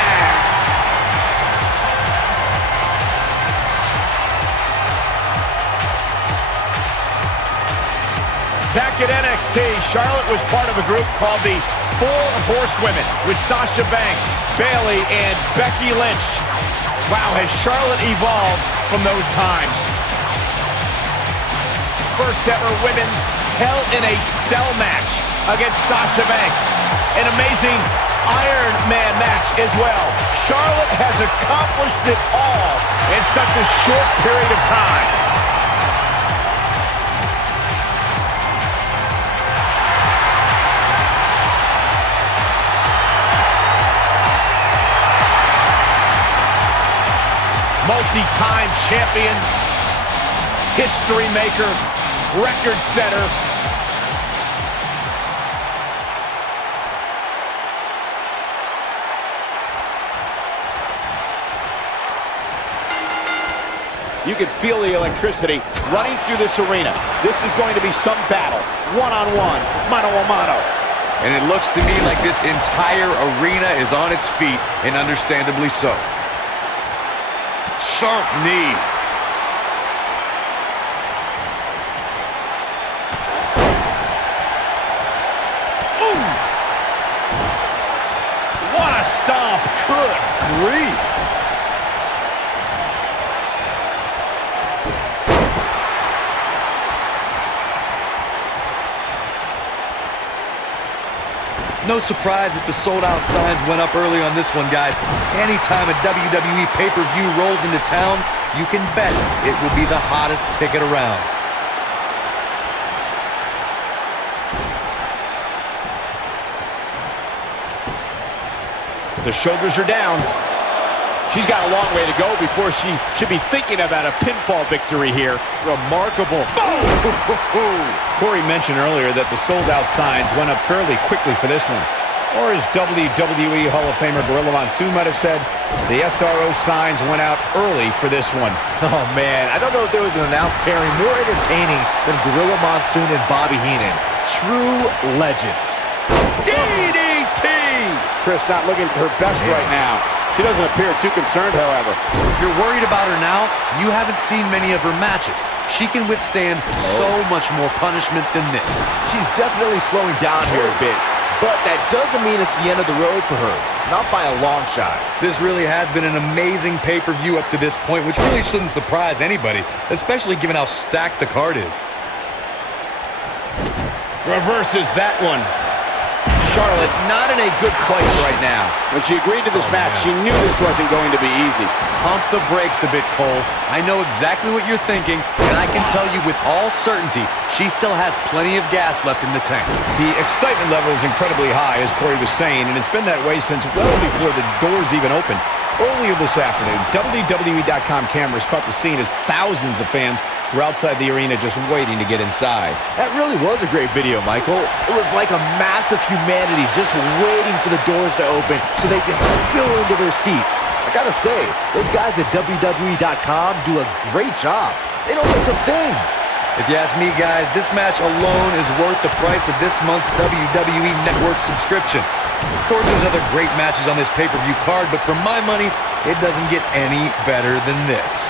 Back at NXT, Charlotte was part of a group called the Four Horsewomen with Sasha Banks, Bayley, and Becky Lynch. Wow, has Charlotte evolved from those times. First ever women's Hell in a Cell match against Sasha Banks. An amazing Iron Man match as well. Charlotte has accomplished it all in such a short period of time. Multi-time champion, history maker, record setter. You can feel the electricity running through this arena. This is going to be some battle, one-on-one, mano-a-mano. And it looks to me like this entire arena is on its feet, and understandably so. Sharp knee. stomp. Good grief. No surprise that the sold-out signs went up early on this one, guys. Anytime a WWE pay-per-view rolls into town, you can bet it will be the hottest ticket around. The shoulders are down. She's got a long way to go before she should be thinking about a pinfall victory here. Remarkable. Boom! Corey mentioned earlier that the sold-out signs went up fairly quickly for this one. Or as WWE Hall of Famer Gorilla Monsoon might have said, the SRO signs went out early for this one. Oh, man, I don't know if there was an announced pairing more entertaining than Gorilla Monsoon and Bobby Heenan. True legends. DDT! Trish not looking her best right now. She doesn't appear too concerned, however. If you're worried about her now, you haven't seen many of her matches. She can withstand so much more punishment than this. She's definitely slowing down here a bit, but that doesn't mean it's the end of the road for her. Not by a long shot. This really has been an amazing pay-per-view up to this point, which really shouldn't surprise anybody, especially given how stacked the card is. Reverses that one. Charlotte not in a good place right now. When she agreed to this match, she knew this wasn't going to be easy. Pump the brakes a bit, Cole. I know exactly what you're thinking, and I can tell you with all certainty, she still has plenty of gas left in the tank. The excitement level is incredibly high, as Corey was saying, and it's been that way since well before the doors even opened. Earlier this afternoon, WWE.com cameras caught the scene as thousands of fans were outside the arena just waiting to get inside. That really was a great video, Michael. It was like a mass of humanity just waiting for the doors to open so they can spill into their seats. I gotta say, those guys at WWE.com do a great job. They don't miss a thing. If you ask me, guys, this match alone is worth the price of this month's WWE Network subscription. Of course, there's other great matches on this pay-per-view card, but for my money, it doesn't get any better than this.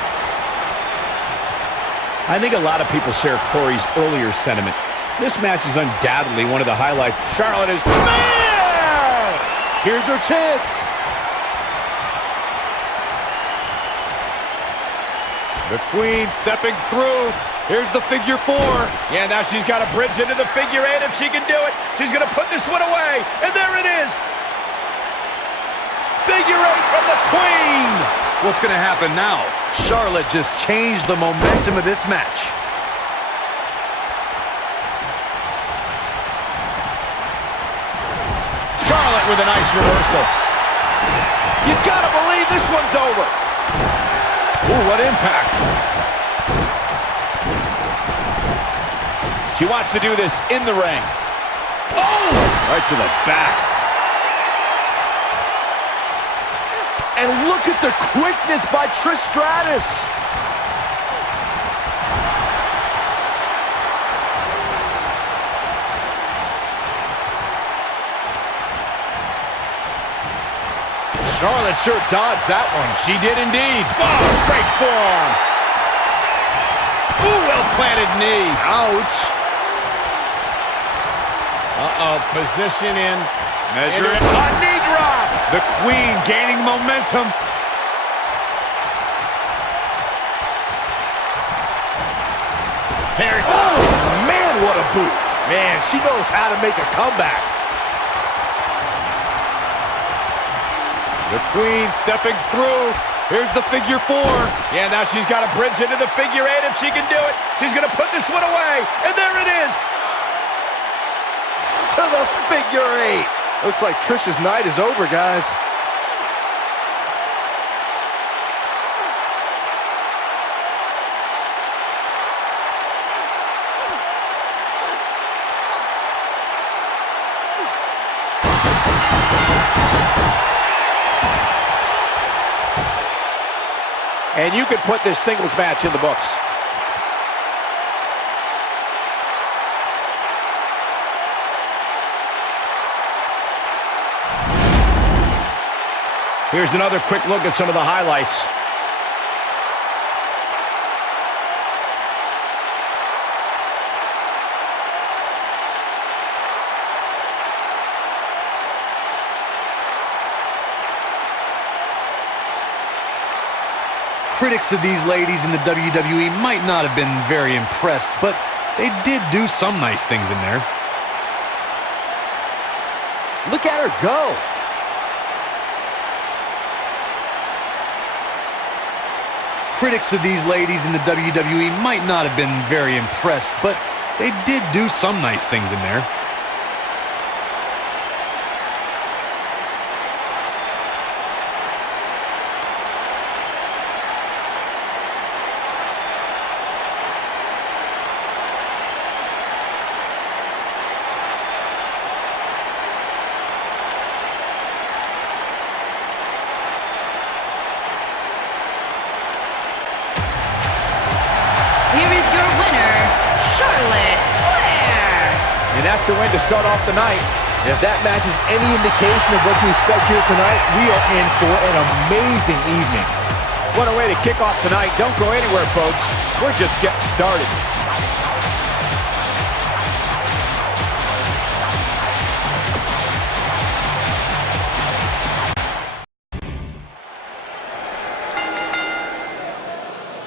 I think a lot of people share Corey's earlier sentiment. This match is undoubtedly one of the highlights. Charlotte is... Man! Here's her chance. The Queen stepping through. Here's the figure four. Yeah, now she's got a bridge into the figure eight if she can do it. She's going to put this one away. And there it is. Figure eight from the Queen. What's going to happen now? Charlotte just changed the momentum of this match. Charlotte with a nice reversal. You gotta believe this one's over. Ooh, what impact. She wants to do this in the ring. Oh! Right to the back. And look at the quickness by Trish Stratus. Charlotte sure dodged that one. She did indeed. Oh, straight forearm. Ooh, well-planted knee. Ouch. Uh-oh, position in. Measure it. A knee drop. The Queen gaining momentum. Here. Oh, man, what a boot. Man, she knows how to make a comeback. The Queen stepping through. Here's the figure four. Yeah, now she's got a bridge into the figure eight if she can do it. She's going to put this one away. And there it is. To the figure eight. Looks like Trish's night is over, guys. And you could put this singles match in the books. Here's another quick look at some of the highlights. Critics of these ladies in the WWE might not have been very impressed, but they did do some nice things in there. Look at her go. Critics of these ladies in the WWE might not have been very impressed, but they did do some nice things in there. And that's a win to start off the night. If that match is any indication of what to expect here tonight, we are in for an amazing evening. What a way to kick off tonight. Don't go anywhere, folks. We're just getting started.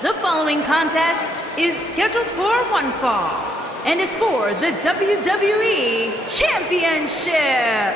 The following contest is scheduled for one fall and is for the WWE Championship.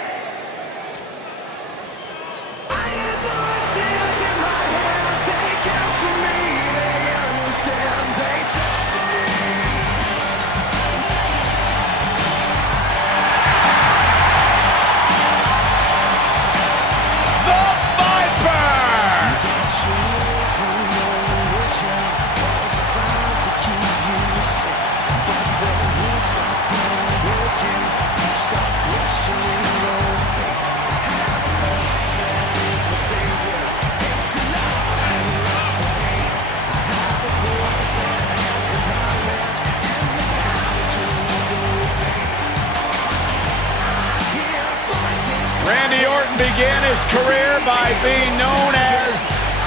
Randy Orton began his career by being known as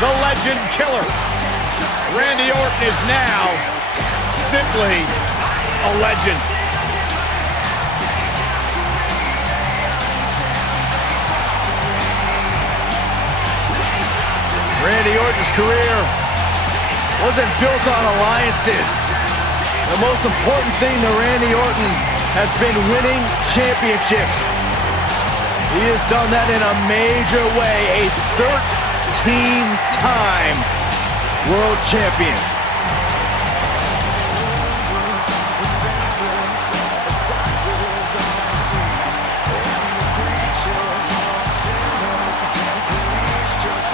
the Legend Killer. Randy Orton is now simply a legend. Randy Orton's career wasn't built on alliances. The most important thing to Randy Orton has been winning championships. He has done that in a major way, a 13-time world champion.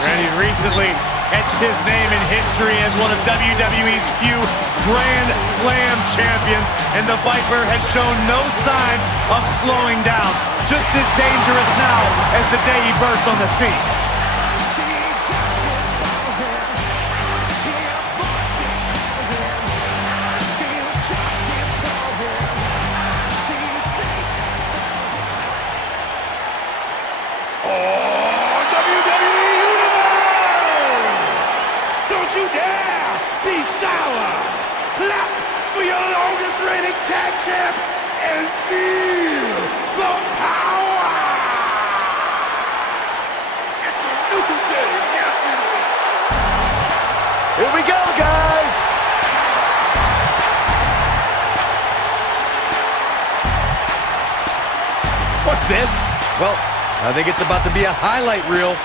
Randy recently etched his name in history as one of WWE's few Grand Slam champions, and the Viper has shown no signs of slowing down. Just as dangerous now as the day he burst on the scene. Clap for your longest reigning tag champs and feel the power! It's a new day, yes it is! Here we go, guys! What's this? Well, I think it's about to be a highlight reel.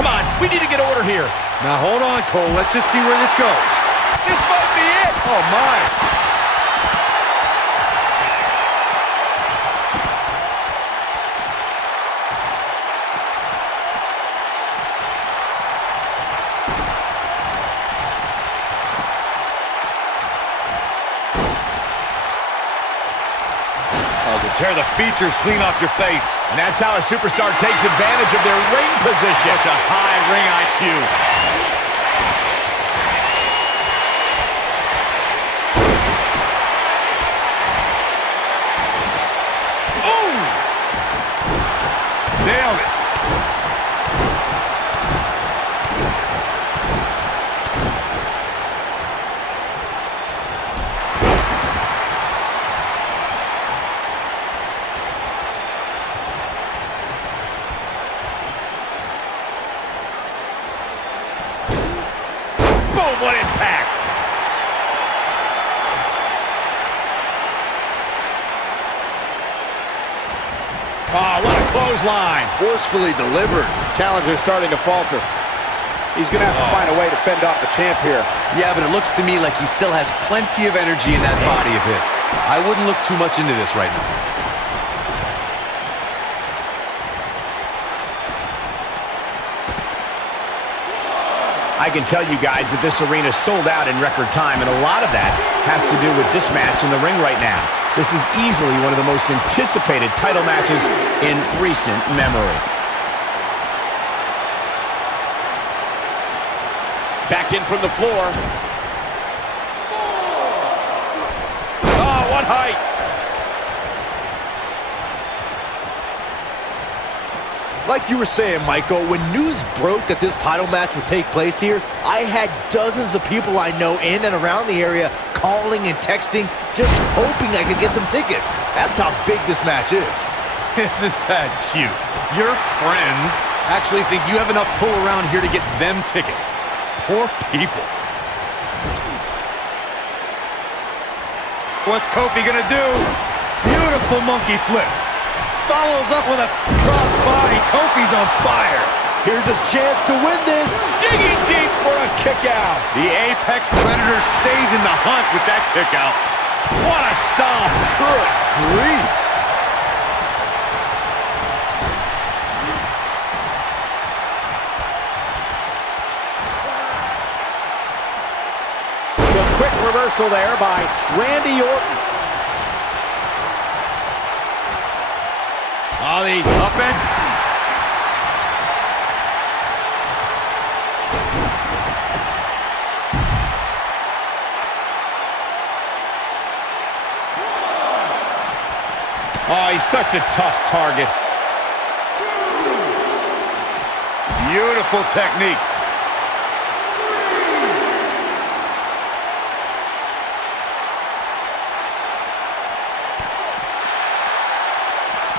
Come on, we need to get order here. Now hold on, Cole. Let's just see where this goes. This might be it. Oh, my. Tear the features clean off your face. And that's how a superstar takes advantage of their ring position. Such a high ring IQ. Ooh! Nailed it. Oh, what a clothesline. Forcefully delivered. Challenger starting to falter. He's going to have to find a way to fend off the champ here. Yeah, but it looks to me like he still has plenty of energy in that body of his. I wouldn't look too much into this right now. I can tell you guys that this arena sold out in record time, and a lot of that has to do with this match in the ring right now. This is easily one of the most anticipated title matches in recent memory. Back in from the floor. Oh, what height! Like you were saying, Michael, when news broke that this title match would take place here, I had dozens of people I know in and around the area calling and texting, just hoping I could get them tickets. That's how big this match is. Isn't that cute? Your friends actually think you have enough pull around here to get them tickets. Poor people. What's Kofi gonna do? Beautiful monkey flip. Follows up with a crossbody. Kofi's on fire. Here's his chance to win this. Digging deep for a kick out. The Apex Predator stays in the hunt with that kick out. What a stomp. Good grief. The quick reversal there by Randy Orton. Oh, the up and Oh, he's such a tough target. beautiful technique.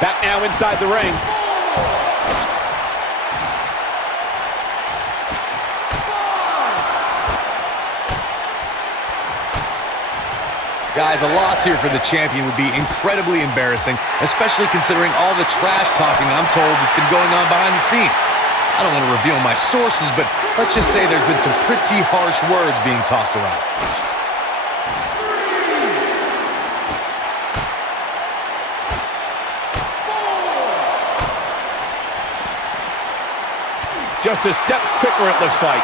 Back now inside the ring. Guys, a loss here for the champion would be incredibly embarrassing, especially considering all the trash talking I'm told has been going on behind the scenes. I don't want to reveal my sources, but let's just say there's been some pretty harsh words being tossed around. Just a step quicker, it looks like.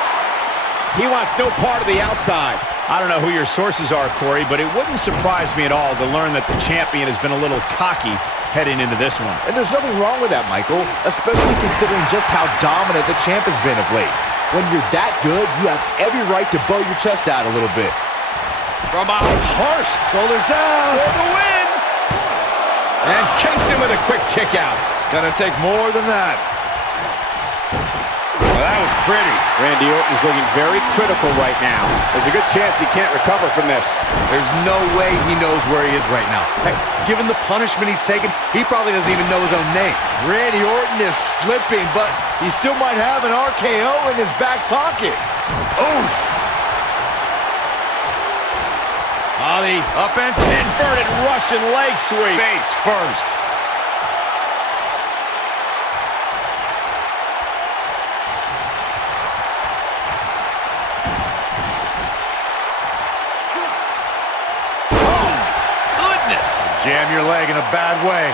He wants no part of the outside. I don't know who your sources are, Corey, but it wouldn't surprise me at all to learn that the champion has been a little cocky heading into this one. And there's nothing wrong with that, Michael, especially considering just how dominant the champ has been of late. When you're that good, you have every right to bow your chest out a little bit. From out harsh, shoulders down. For the win! And Kingston with a quick kick out. It's gonna take more than that. Well, that was pretty. Randy Orton's looking very critical right now. There's a good chance he can't recover from this. There's no way he knows where he is right now. Hey, given the punishment he's taken, he probably doesn't even know his own name. Randy Orton is slipping, but he still might have an RKO in his back pocket. Oof. Oh, the up and Inverted Russian leg sweep. face first. Jam your leg in a bad way.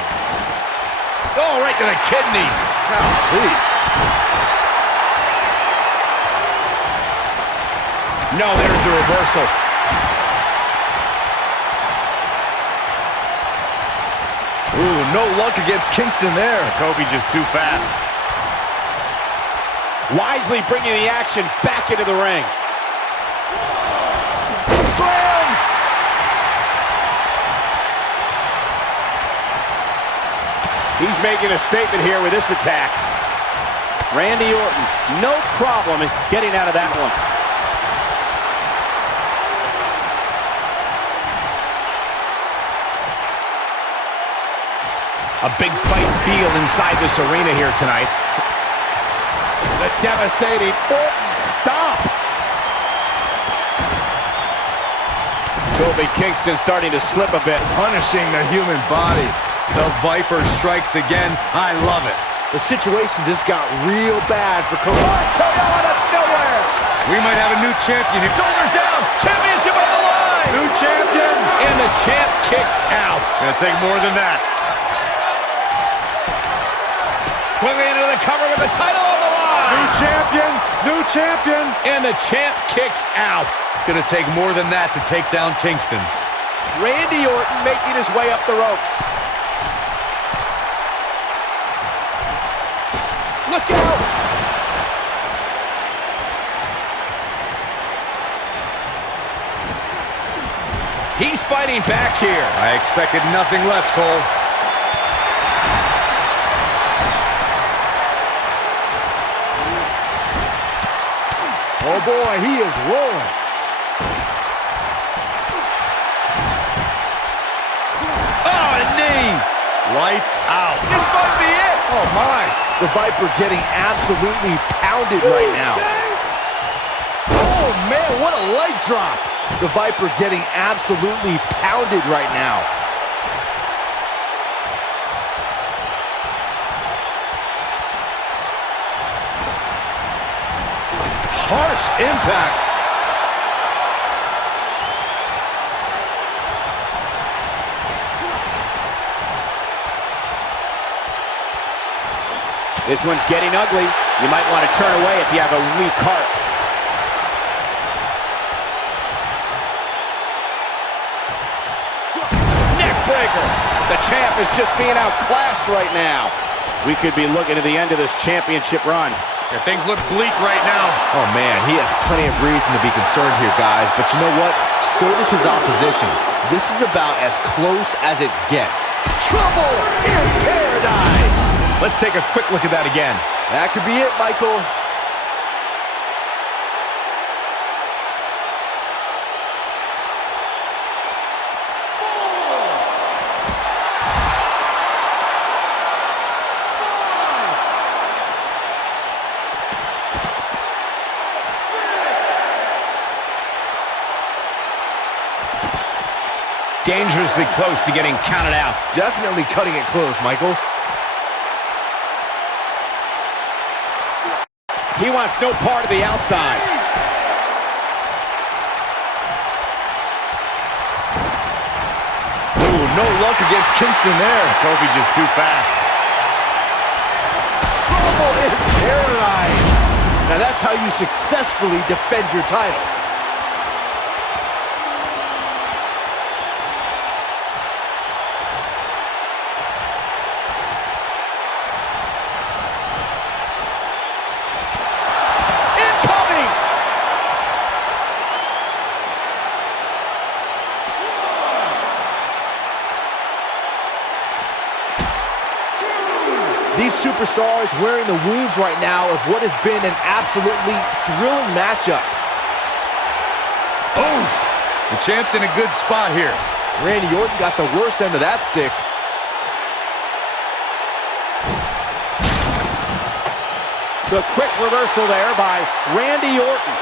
Oh, right to the kidneys. No, there's the reversal. Ooh, no luck against Kingston there. Kobe just too fast. Wisely bringing the action back into the ring. Slam! He's making a statement here with this attack. Randy Orton, no problem in getting out of that one. A big fight feel inside this arena here tonight. The devastating Orton stomp. Kobe Kingston starting to slip a bit. Punishing the human body. The Viper strikes again. I love it. The situation just got real bad for Cody. Cody out of nowhere. We might have a new champion here. Shoulders down. Championship on the line. New champion. And the champ kicks out. Gonna take more than that. Quickly into the cover with the title on the line. New champion. New champion. And the champ kicks out. Gonna take more than that to take down Kingston. Randy Orton making his way up the ropes. Look out! He's fighting back here. I expected nothing less, Cole. Oh boy, he is rolling. Oh, a knee. Lights out. This might be it. Oh my. The Viper getting absolutely pounded right now. Oh man, what a leg drop. The Viper getting absolutely pounded right now. Harsh impact. This one's getting ugly. You might want to turn away if you have a weak heart. Neck breaker. The champ is just being outclassed right now. We could be looking at the end of this championship run. Yeah, things look bleak right now. Oh man, he has plenty of reason to be concerned here, guys. But you know what? So does his opposition. This is about as close as it gets. Trouble in paradise. Let's take a quick look at that again. That could be it, Michael. Dangerously close to getting counted out. Definitely cutting it close, Michael. He wants no part of the outside. Ooh, no luck against Kingston there. Kofi just too fast. Trouble in paradise. Now that's how you successfully defend your title. These superstars wearing the wounds right now of what has been an absolutely thrilling matchup. Oof! The champ's in a good spot here. Randy Orton got the worst end of that stick. The quick reversal there by Randy Orton.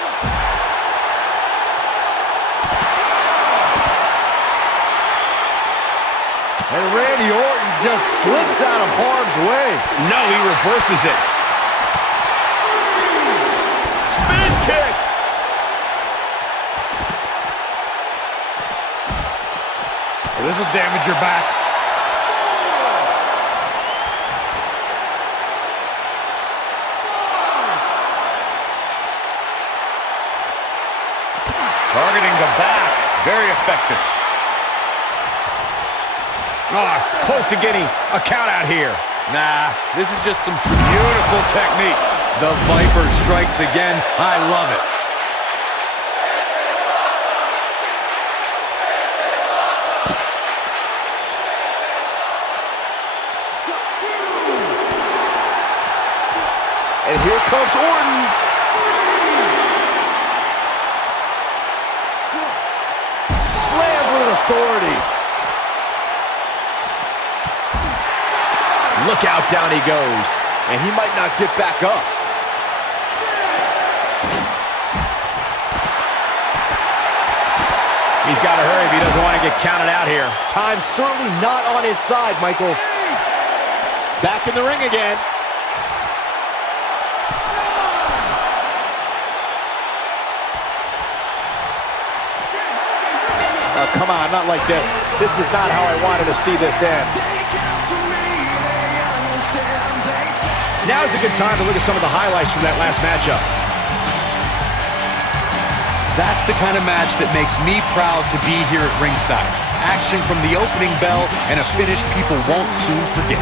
And Randy Orton just slips out of harm's way. No, he reverses it. Spin kick. This will damage your back. Targeting the back. Very effective. Close to getting a count out here. Nah, this is just some beautiful technique. The Viper strikes again. I love it. And here comes Orton. Slammed with authority. Look out, down he goes. And he might not get back up. He's got to hurry if he doesn't want to get counted out here. Time's certainly not on his side, Michael. Back in the ring again. Oh, come on, not like this. This is not how I wanted to see this end. Now is a good time to look at some of the highlights from that last matchup. That's the kind of match that makes me proud to be here at ringside. Action from the opening bell and a finish people won't soon forget.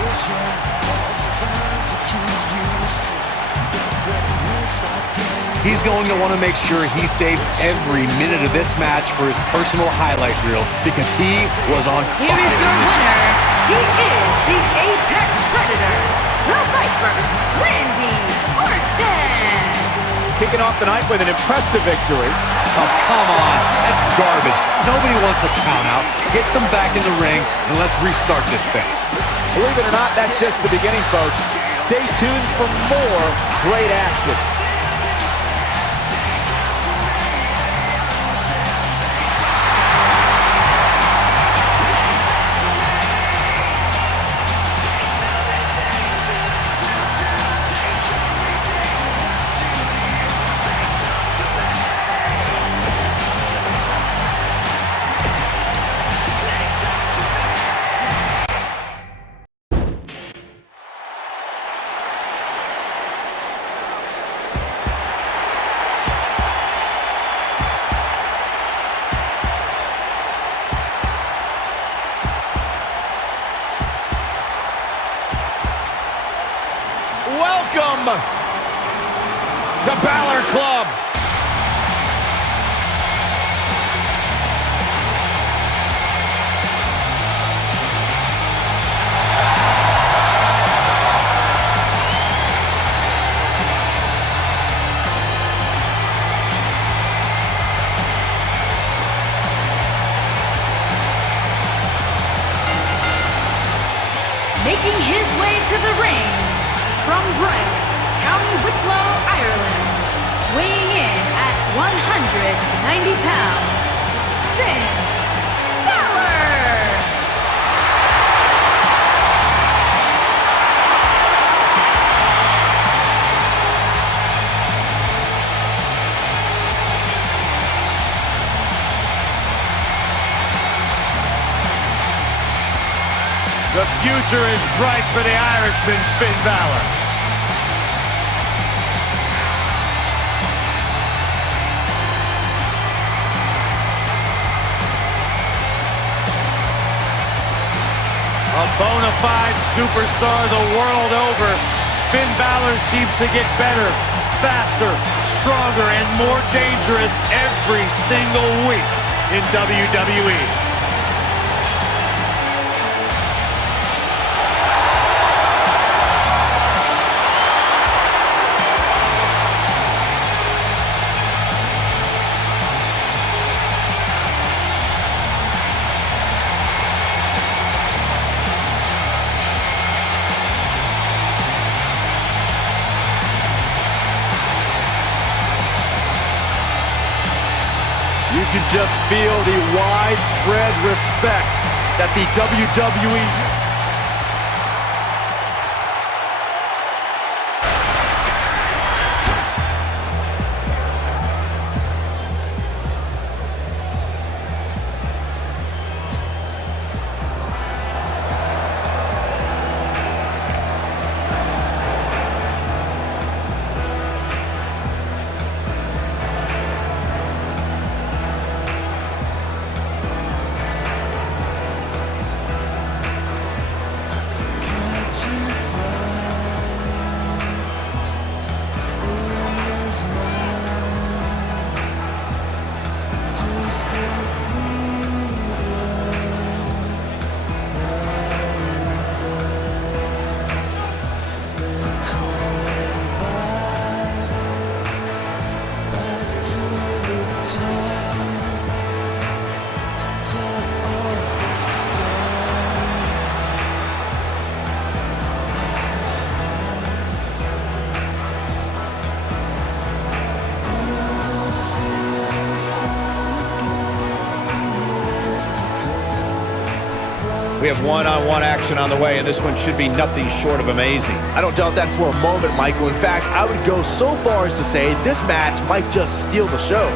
He's going to want to make sure he saves every minute of this match for his personal highlight reel because he was on fire. Here is your winner. He is the Apex Predator, the Viper, Randy Orton. Kicking off the night with an impressive victory. Oh, come on. That's garbage. Nobody wants a count out. Get them back in the ring and let's restart this thing. Believe it or not, that's just the beginning, folks. Stay tuned for more great action. Welcome to Balor Club. Making his way to the ring from Bright, County Wicklow, Ireland, weighing in at 190 pounds, Finn Balor! The future is bright for the Irishman, Finn Balor. A bona fide superstar the world over, Finn Balor seems to get better, faster, stronger, and more dangerous every single week in WWE. You can just feel the widespread respect that the WWE have one-on-one action on the way, and this one should be nothing short of amazing. I don't doubt that for a moment, Michael. In fact, I would go so far as to say this match might just steal the show.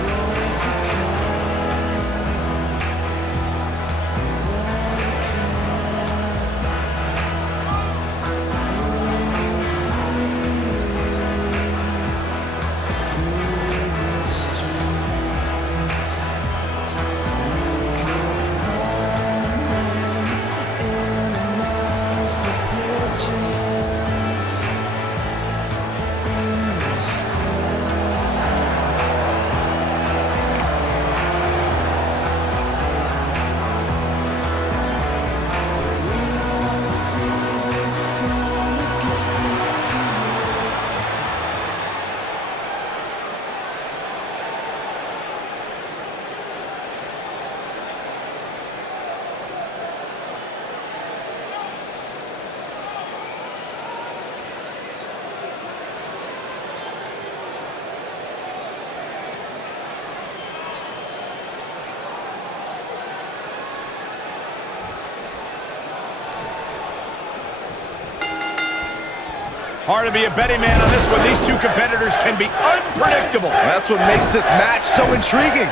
Hard to be a betting man on this one. These two competitors can be unpredictable. That's what makes this match so intriguing.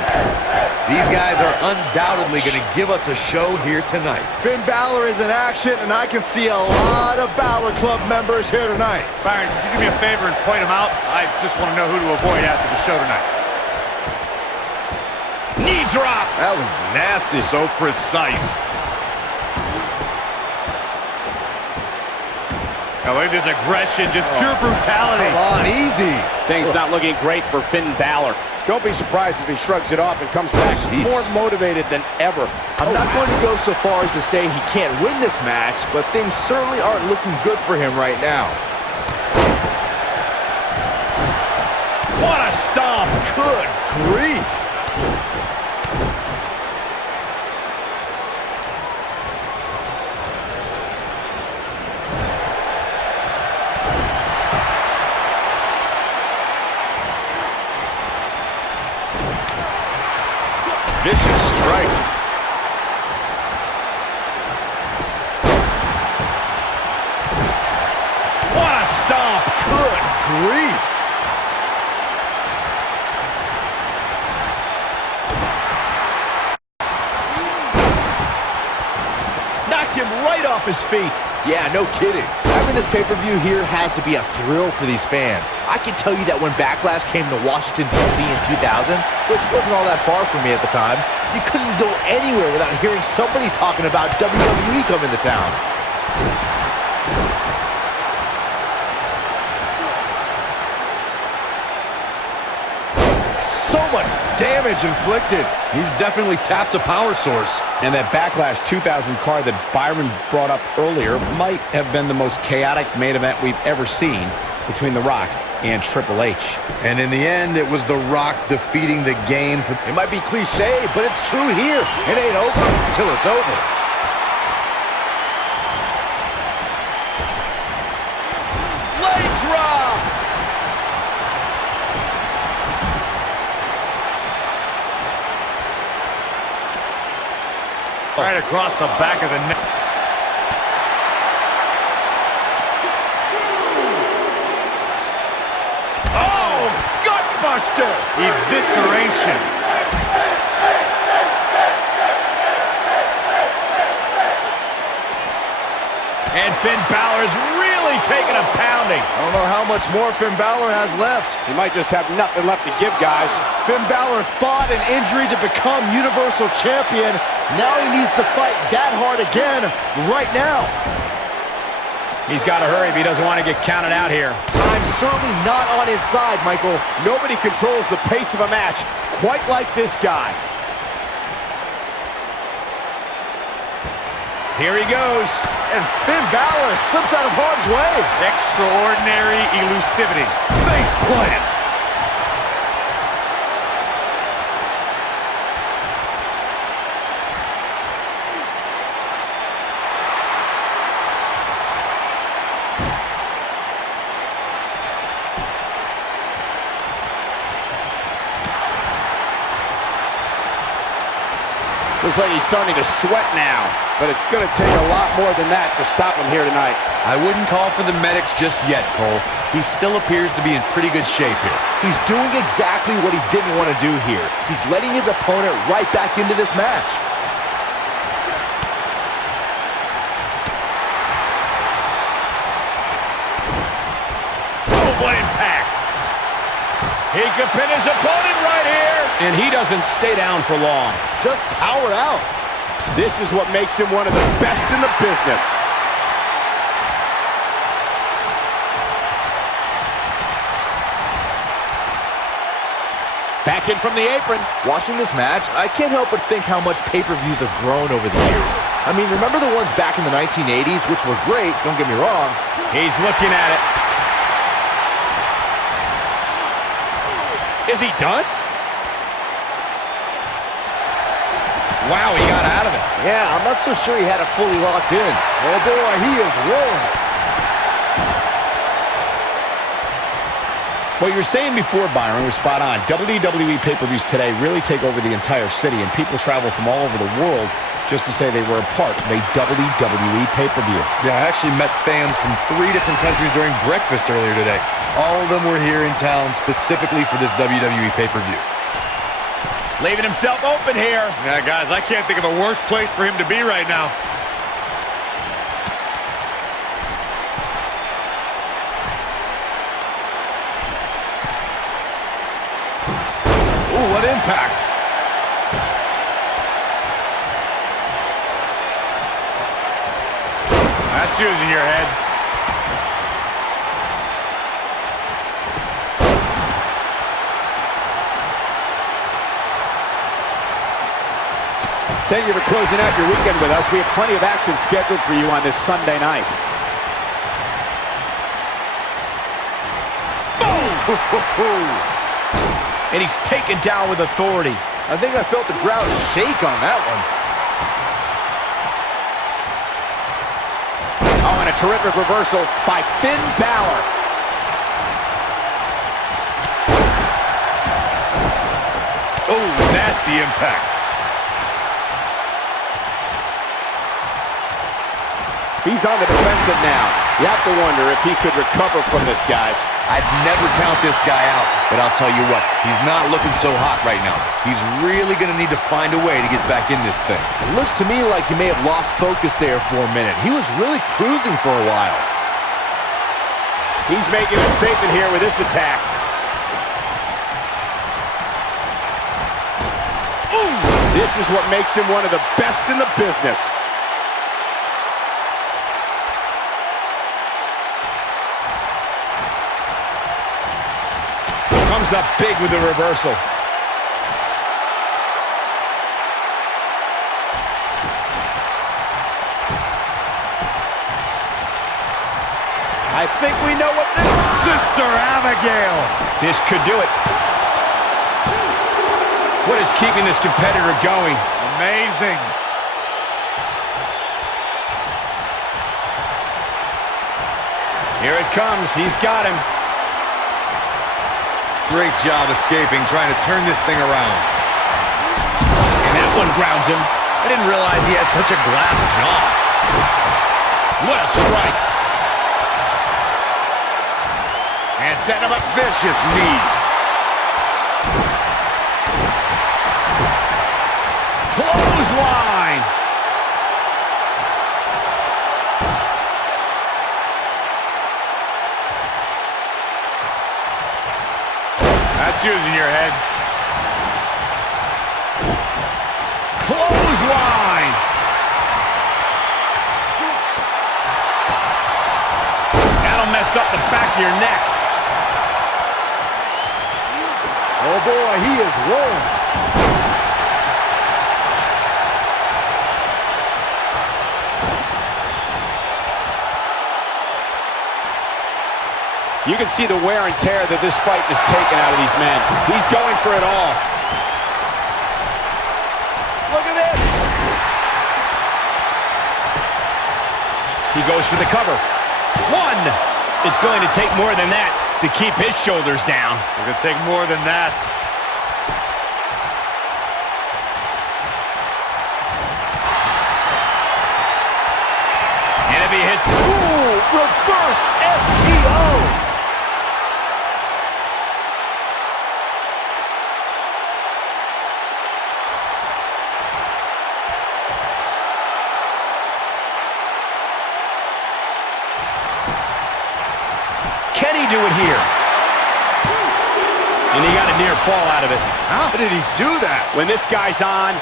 These guys are undoubtedly going to give us a show here tonight. Finn Balor is in action, and I can see a lot of Balor Club members here tonight. Byron, could you do me a favor and point them out? I just want to know who to avoid after the show tonight. Knee drop. That was nasty. So precise. Now look at this aggression, just pure brutality. Come on, easy. Things not looking great for Finn Balor. Don't be surprised if he shrugs it off and comes back more motivated than ever. I'm not going to go so far as to say he can't win this match, but things certainly aren't looking good for him right now. What a stomp. Good grief. Vicious strike. What a stomp. Good grief. Knocked him right off his feet. Yeah, no kidding. Having this pay-per-view here has to be a thrill for these fans. I can tell you that when Backlash came to Washington, D.C. in 2000, which wasn't all that far from me at the time, you couldn't go anywhere without hearing somebody talking about WWE coming to town. So much damage inflicted. He's definitely tapped a power source. And that Backlash 2000 card that Byron brought up earlier might have been the most chaotic main event we've ever seen between The Rock and Triple H. And in the end, it was The Rock defeating the game. It might be cliche, but it's true here. It ain't over until it's over. Leg drop. Right across the back of the neck. Oh, gutbuster. Evisceration. And Finn Balor is really taking a pounding. I don't know how much more Finn Balor has left. He might just have nothing left to give, guys. Finn Balor fought an injury to become Universal Champion. Now he needs to fight that hard again right now. He's got to hurry if he doesn't want to get counted out here. Time's certainly not on his side, Michael. Nobody controls the pace of a match quite like this guy. Here he goes. And Finn Balor slips out of harm's way. Extraordinary elusivity. Face plant. Looks like he's starting to sweat now, but it's going to take a lot more than that to stop him here tonight. I wouldn't call for the medics just yet, Cole. He still appears to be in pretty good shape here. He's doing exactly what he didn't want to do here. He's letting his opponent right back into this match. What impact. He could pin his opponent right here. And he doesn't stay down for long. Just powered out. This is what makes him one of the best in the business. Back in from the apron. Watching this match, I can't help but think how much pay-per-views have grown over the years. I mean, remember the ones back in the 1980s, which were great, don't get me wrong. He's looking at it. Is he done? Wow, he got out of it. Yeah, I'm not so sure he had it fully locked in. Oh boy, he is rolling. What you were saying before, Byron, was spot on. WWE pay-per-views today really take over the entire city, and people travel from all over the world just to say they were a part of a WWE pay-per-view. Yeah, I actually met fans from 3 different countries during breakfast earlier today. All of them were here in town specifically for this WWE pay-per-view. Leaving himself open here. Yeah, guys, I can't think of a worse place for him to be right now. Ooh, what impact. That's using your head. Thank you for closing out your weekend with us. We have plenty of action scheduled for you on this Sunday night. Boom! And he's taken down with authority. I think I felt the ground shake on that one. Oh, and a terrific reversal by Finn Balor. Oh, nasty impact. He's on the defensive now. You have to wonder if he could recover from this, guys. I'd never count this guy out, but I'll tell you what, he's not looking so hot right now. He's really going to need to find a way to get back in this thing. It looks to me like he may have lost focus there for a minute. He was really cruising for a while. He's making a statement here with this attack. Ooh! This is what makes him one of the best in the business. Comes up big with the reversal. I think we know what this... Sister Abigail. This could do it. What is keeping this competitor going? Amazing. Here it comes. He's got him. Great job escaping, trying to turn this thing around. And that one grounds him. I didn't realize he had such a glass jaw. What a strike. And set him up, vicious knee. Clothesline. That's using your head. Clothesline. That'll mess up the back of your neck. Oh boy, he is rolling. You can see the wear and tear that this fight has taken out of these men. He's going for it all. Look at this. He goes for the cover. One. It's going to take more than that to keep his shoulders down. It's going to take more than that. this. Ooh, reverse STO. Can he do it here? And he got a near fall out of it. How did he do that? When this guy's on,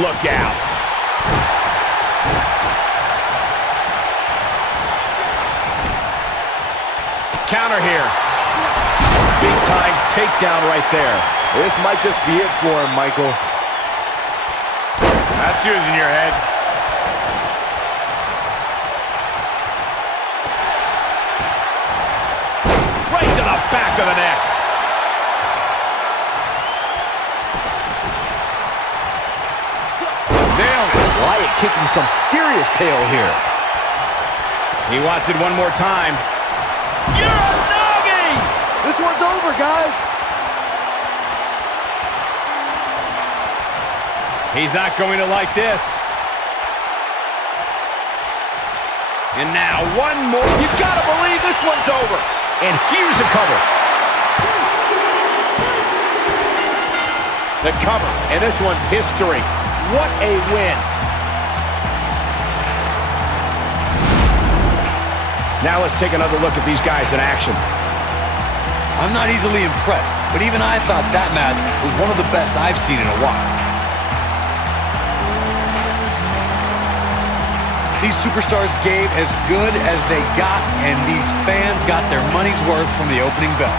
look out. Counter here. Big time takedown right there. This might just be it for him, Michael. That's using your head. Right to the back of the neck. Nailed it. Wyatt kicking some serious tail here. He wants it one more time. Uranagi! This one's over, guys. He's not going to like this. And now one more. You gotta believe this one's over. And here's a cover. The cover, and this one's history. What a win. Now let's take another look at these guys in action. I'm not easily impressed, but even I thought that match was one of the best I've seen in a while. These superstars gave as good as they got, and these fans got their money's worth from the opening bell.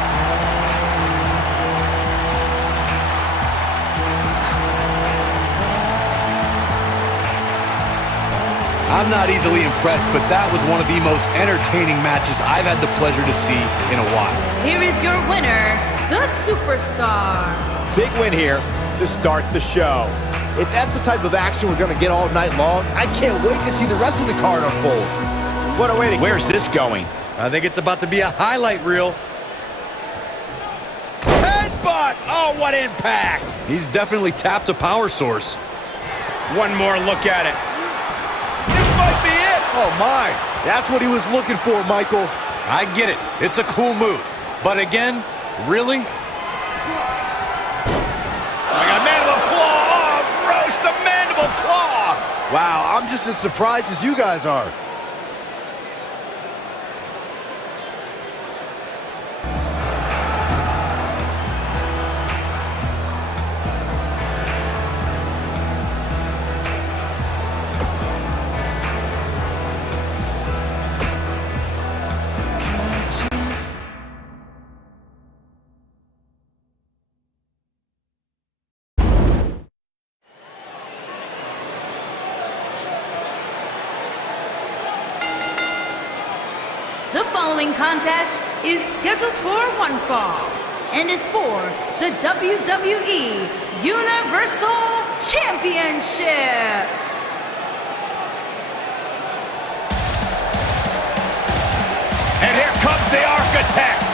I'm not easily impressed, but that was one of the most entertaining matches I've had the pleasure to see in a while. Here is your winner, the Superstar. Big win here to start the show. If that's the type of action we're going to get all night long, I can't wait to see the rest of the card unfold. What a way to... Where's this going? I think it's about to be a highlight reel. Headbutt! Oh, what impact! He's definitely tapped a power source. One more look at it. This might be it! Oh, my. That's what he was looking for, Michael. I get it. It's a cool move. But again, really? I got a mandible claw! Oh, roast the mandible claw! Wow, I'm just as surprised as you guys are. The following contest is scheduled for one fall and is for the WWE Universal Championship. And here comes the Architect!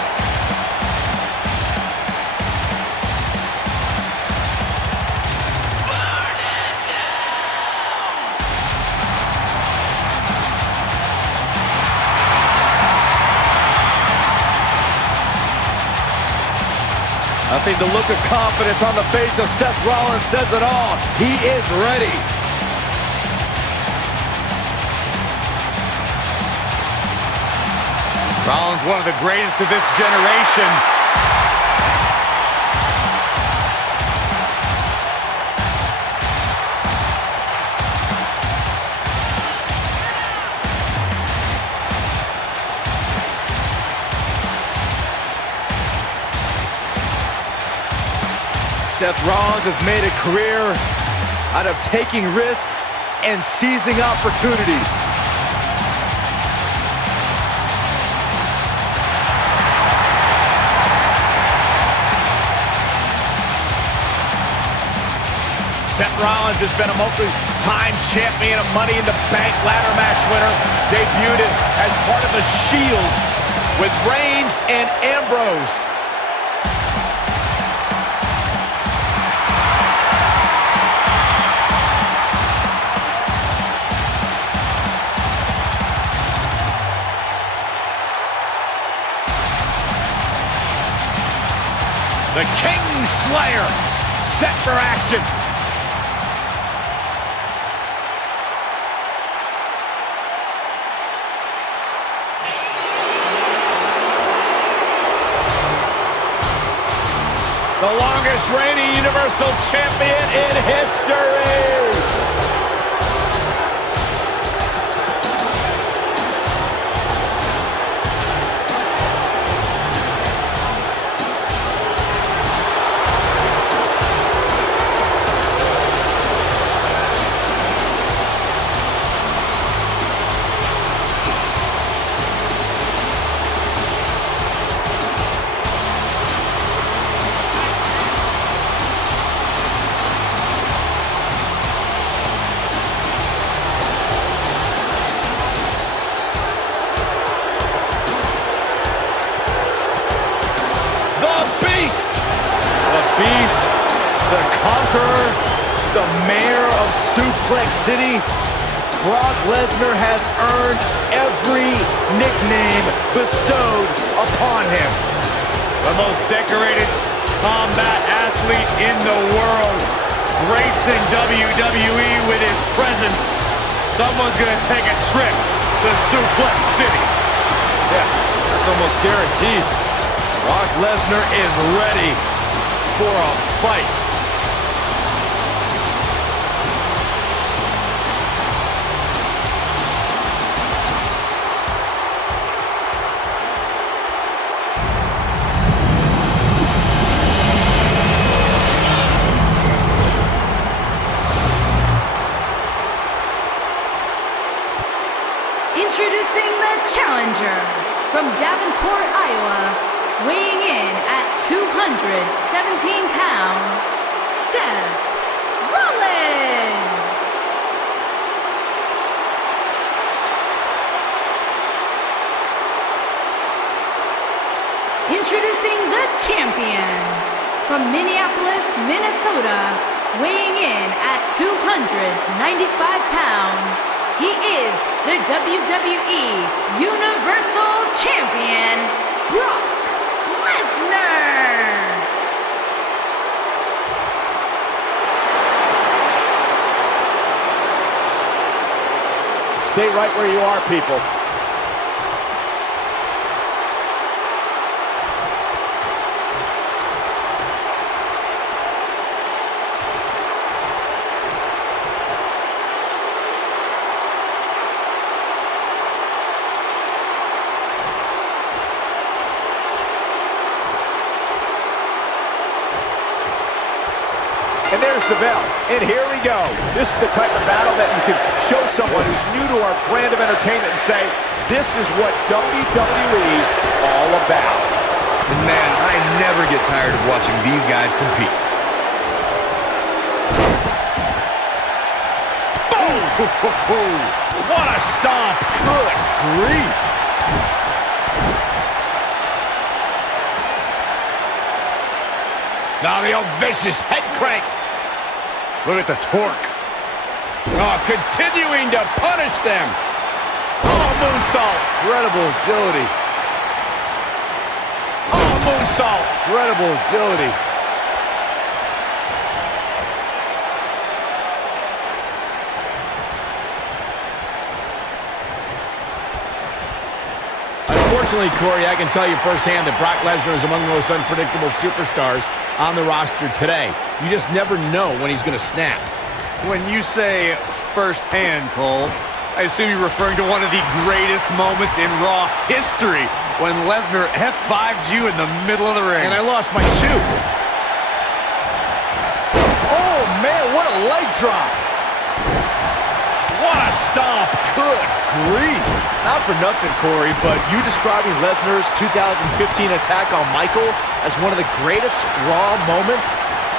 I think the look of confidence on the face of Seth Rollins says it all. He is ready. Rollins, one of the greatest of this generation. Seth Rollins has made a career out of taking risks and seizing opportunities. Seth Rollins has been a multi-time champion, a Money in the Bank ladder match winner, debuted as part of the Shield with Reigns and Ambrose. The King Slayer set for action. The longest reigning Universal Champion in history. Beast, the Conqueror, the Mayor of Suplex City, Brock Lesnar has earned every nickname bestowed upon him. The most decorated combat athlete in the world, gracing WWE with his presence. Someone's gonna take a trip to Suplex City. Yeah, that's almost guaranteed. Brock Lesnar is ready for a fight. Introducing the challenger from Davenport, Iowa, weighing in at 217 pounds, Seth Rollins. Introducing the champion from Minneapolis, Minnesota, weighing in at 295 pounds. He is the WWE Universal Champion, Brock Lesnar. Stay right where you are, people. And there's the bell. And here we go. This is the type of battle that you can show someone who's new to our brand of entertainment and say, this is what WWE's all about. And man, I never get tired of watching these guys compete. Boom! What a stomp! Good grief! Now the old vicious head crank. Look at the torque. Oh, continuing to punish them. Oh, moonsault. Incredible agility. Oh, moonsault. Incredible agility. Unfortunately, Corey, I can tell you firsthand that Brock Lesnar is among the most unpredictable superstars on the roster today. You just never know when he's going to snap. When you say firsthand, Cole, I assume you're referring to one of the greatest moments in Raw history when Lesnar F5'd you in the middle of the ring. And I lost my shoe. Oh, man, what a leg drop. What a stomp. Good grief. Not for nothing, Corey, but you describing Lesnar's 2015 attack on Michael as one of the greatest Raw moments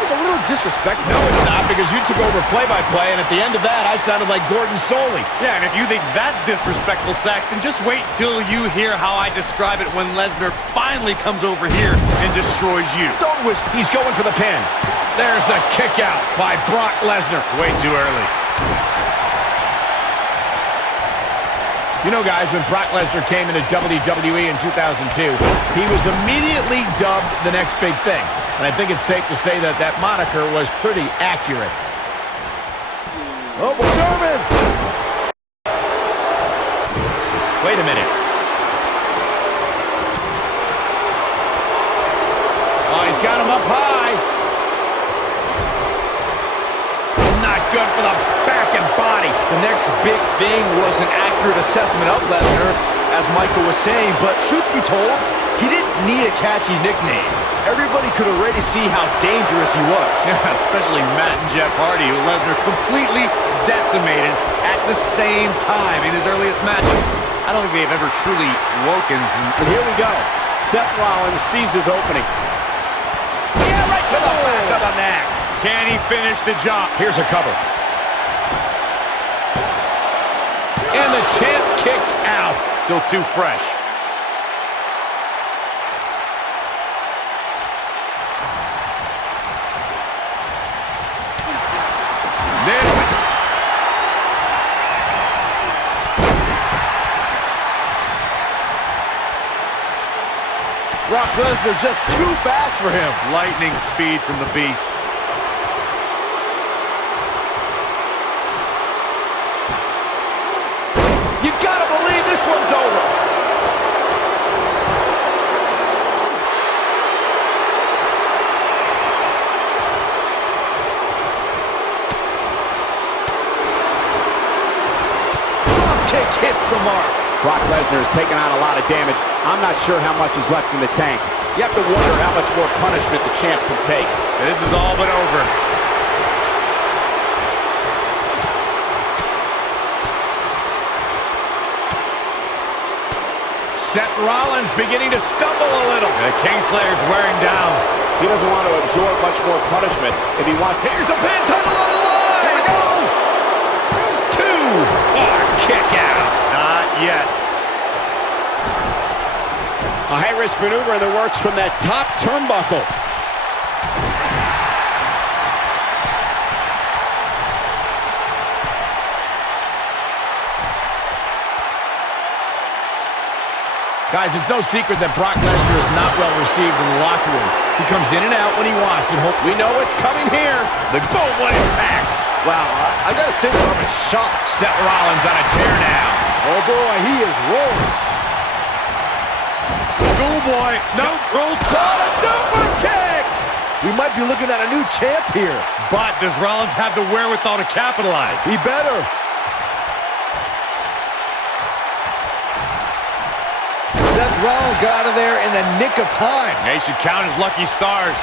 is a little disrespectful. No, it's not, because you took over play-by-play, and at the end of that, I sounded like Gordon Soley. Yeah, and if you think that's disrespectful, Saxton, just wait till you hear how I describe it when Lesnar finally comes over here and destroys you. Don't wish. He's going for the pin. There's the kick out by Brock Lesnar. It's way too early. You know, guys, when Brock Lesnar came into WWE in 2002, he was immediately dubbed the next big thing. And I think it's safe to say that that moniker was pretty accurate. Oh, German! Wait a minute. Oh, he's got him up high. Not good for the back and body. The next big thing was an accurate assessment of Lesnar, as Michael was saying, but truth be told, he didn't need a catchy nickname. Everybody could already see how dangerous he was. Yeah, especially Matt and Jeff Hardy, who Lesnar completely decimated at the same time in his earliest matches. I don't think they've ever truly woken from... And here we go. Seth Rollins sees his opening. Yeah, right to the back of the neck. Can he finish the job? Here's a cover. And the champ kicks out. Still too fresh. Brock Lesnar just too fast for him. Lightning speed from the Beast. You gotta believe this one's over. Drop kick hits the mark. Brock Lesnar has taken on a lot of damage. I'm not sure how much is left in the tank. You have to wonder how much more punishment the champ can take. This is all but over. Seth Rollins beginning to stumble a little. The Kingslayer's wearing down. He doesn't want to absorb much more punishment if he wants. Here's the pin, title on the line. Here we go. Two. Oh, kick out. Not yet. A high-risk maneuver in the works from that top turnbuckle. Guys, it's no secret that Brock Lesnar is not well received in the locker room. He comes in and out when he wants, and we know it's coming here. The boom, what impact! Wow, I gotta say that I'm in shock. Seth Rollins on a tear now. Oh boy, he is rolling. Schoolboy. No, rolls. Oh, a super kick! We might be looking at a new champ here. But does Rollins have the wherewithal to capitalize? He better. Seth Rollins got out of there in the nick of time. They should count his lucky stars.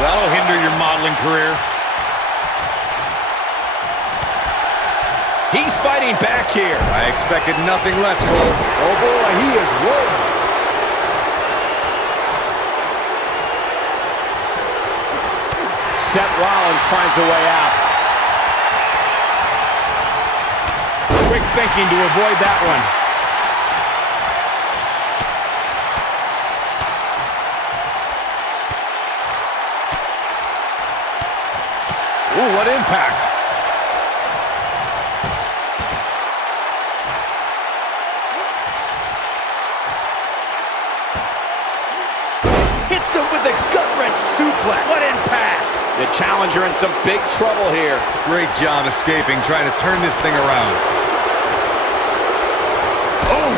That'll hinder your modeling career. He's fighting back here. I expected nothing less, Cole. Oh boy, he is rolling. Seth Rollins finds a way out. Quick thinking to avoid that one. Ooh, what impact. Hits him with a gut-wrench suplex. What impact. The challenger in some big trouble here. Great job escaping, trying to turn this thing around. Oh!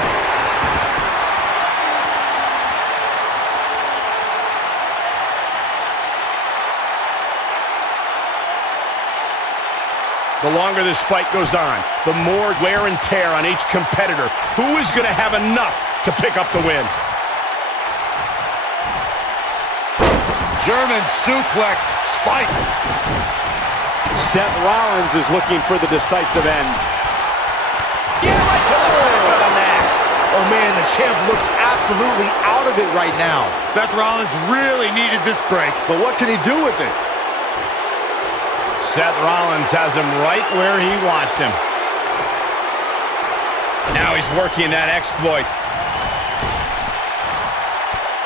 The longer this fight goes on, the more wear and tear on each competitor. Who is going to have enough to pick up the win? German suplex spike. Seth Rollins is looking for the decisive end. Yeah, right to the back of the neck. Oh man, the champ looks absolutely out of it right now. Seth Rollins really needed this break. But what can he do with it? Seth Rollins has him right where he wants him. Now he's working that exploit.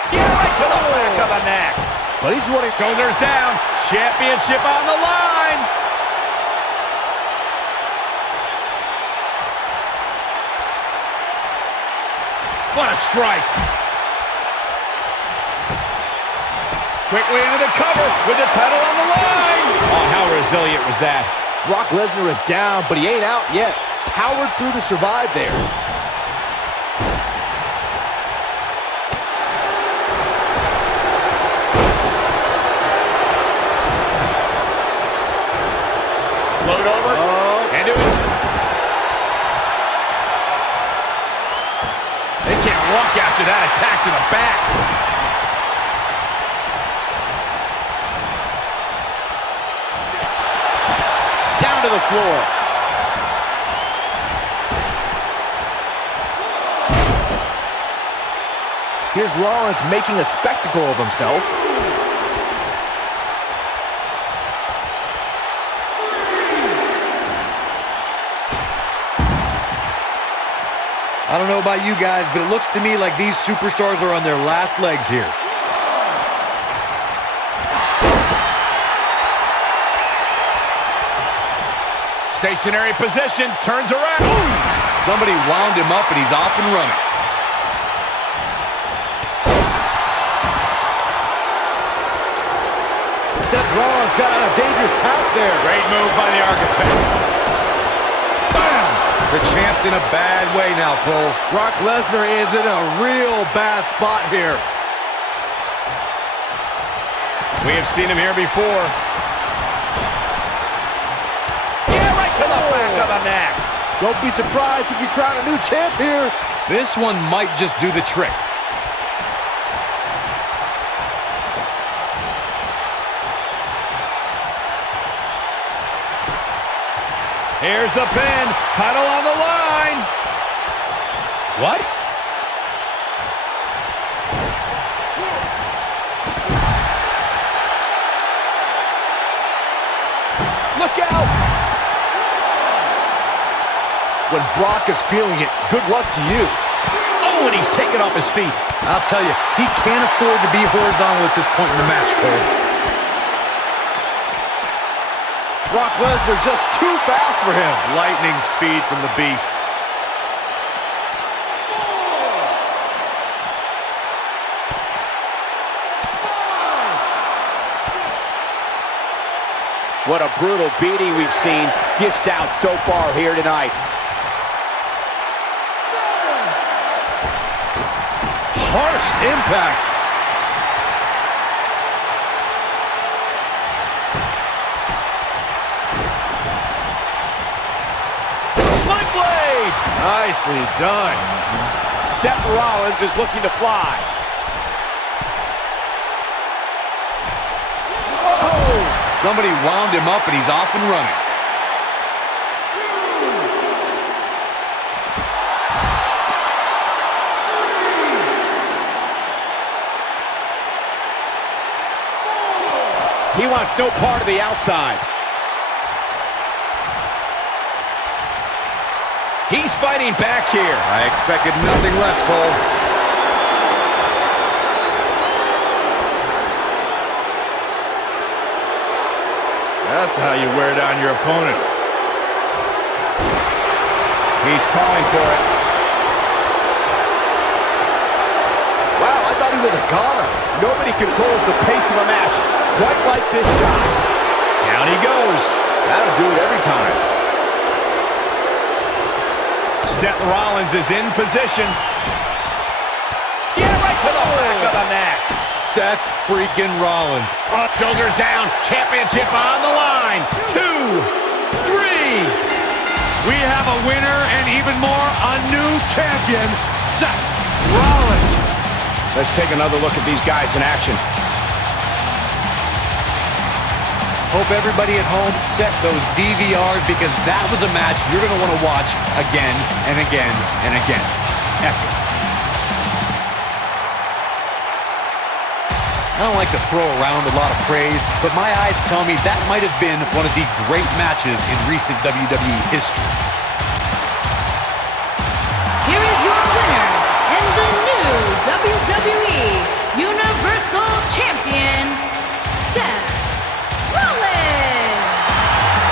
Yeah, right to the back of the neck. But he's running. Shoulders down. Championship on the line. What a strike. Quickly into the cover with the title on the line. Oh, how resilient was that? Brock Lesnar is down, but he ain't out yet. Powered through to survive there. Float over. Into it. They can't walk after that attack to the back. Down to the floor. Here's Rollins making a spectacle of himself. I don't know about you guys, but it looks to me like these superstars are on their last legs here. Stationary position, turns around. Ooh! Somebody wound him up and he's off and running. Seth Rollins got on a dangerous path there. Great move by the Architect. The champ's in a bad way now, Cole. Brock Lesnar is in a real bad spot here. We have seen him here before. Yeah, right to the back of the neck. Don't be surprised if you crown a new champ here. This one might just do the trick. Here's the pin. Title on the line. What? Look out! When Brock is feeling it, good luck to you. Oh, and he's taken off his feet. I'll tell you, he can't afford to be horizontal at this point in the match, Cole. Brock Lesnar just too fast for him. Lightning speed from the Beast. What a brutal beating we've seen dished out so far here tonight. Harsh impact. Nicely done. Seth Rollins is looking to fly. Oh! Somebody wound him up and he's off and running. He wants no part of the outside. He's fighting back here. I expected nothing less, Cole. That's how you wear down your opponent. He's calling for it. Wow, I thought he was a goner. Nobody controls the pace of a match quite like this guy. Down he goes. That'll do it every time. Seth Rollins is in position. Yeah, right to the back of the neck. Seth freaking Rollins. Shoulders down, championship on the line. 2, 3. We have a winner and even more, a new champion, Seth Rollins. Let's take another look at these guys in action. Hope everybody at home set those DVRs because that was a match you're going to want to watch again and again and again. Epic. I don't like to throw around a lot of praise, but my eyes tell me that might have been one of the great matches in recent WWE history. Here is your winner and the new WWE Universal Champion, Seth Rollins.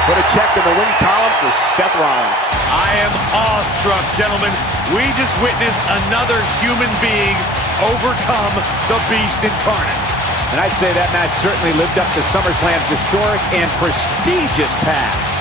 Put a check in the win column for Seth Rollins. I am awestruck, gentlemen. We just witnessed another human being overcome the Beast incarnate. And I'd say that match certainly lived up to SummerSlam's historic and prestigious past.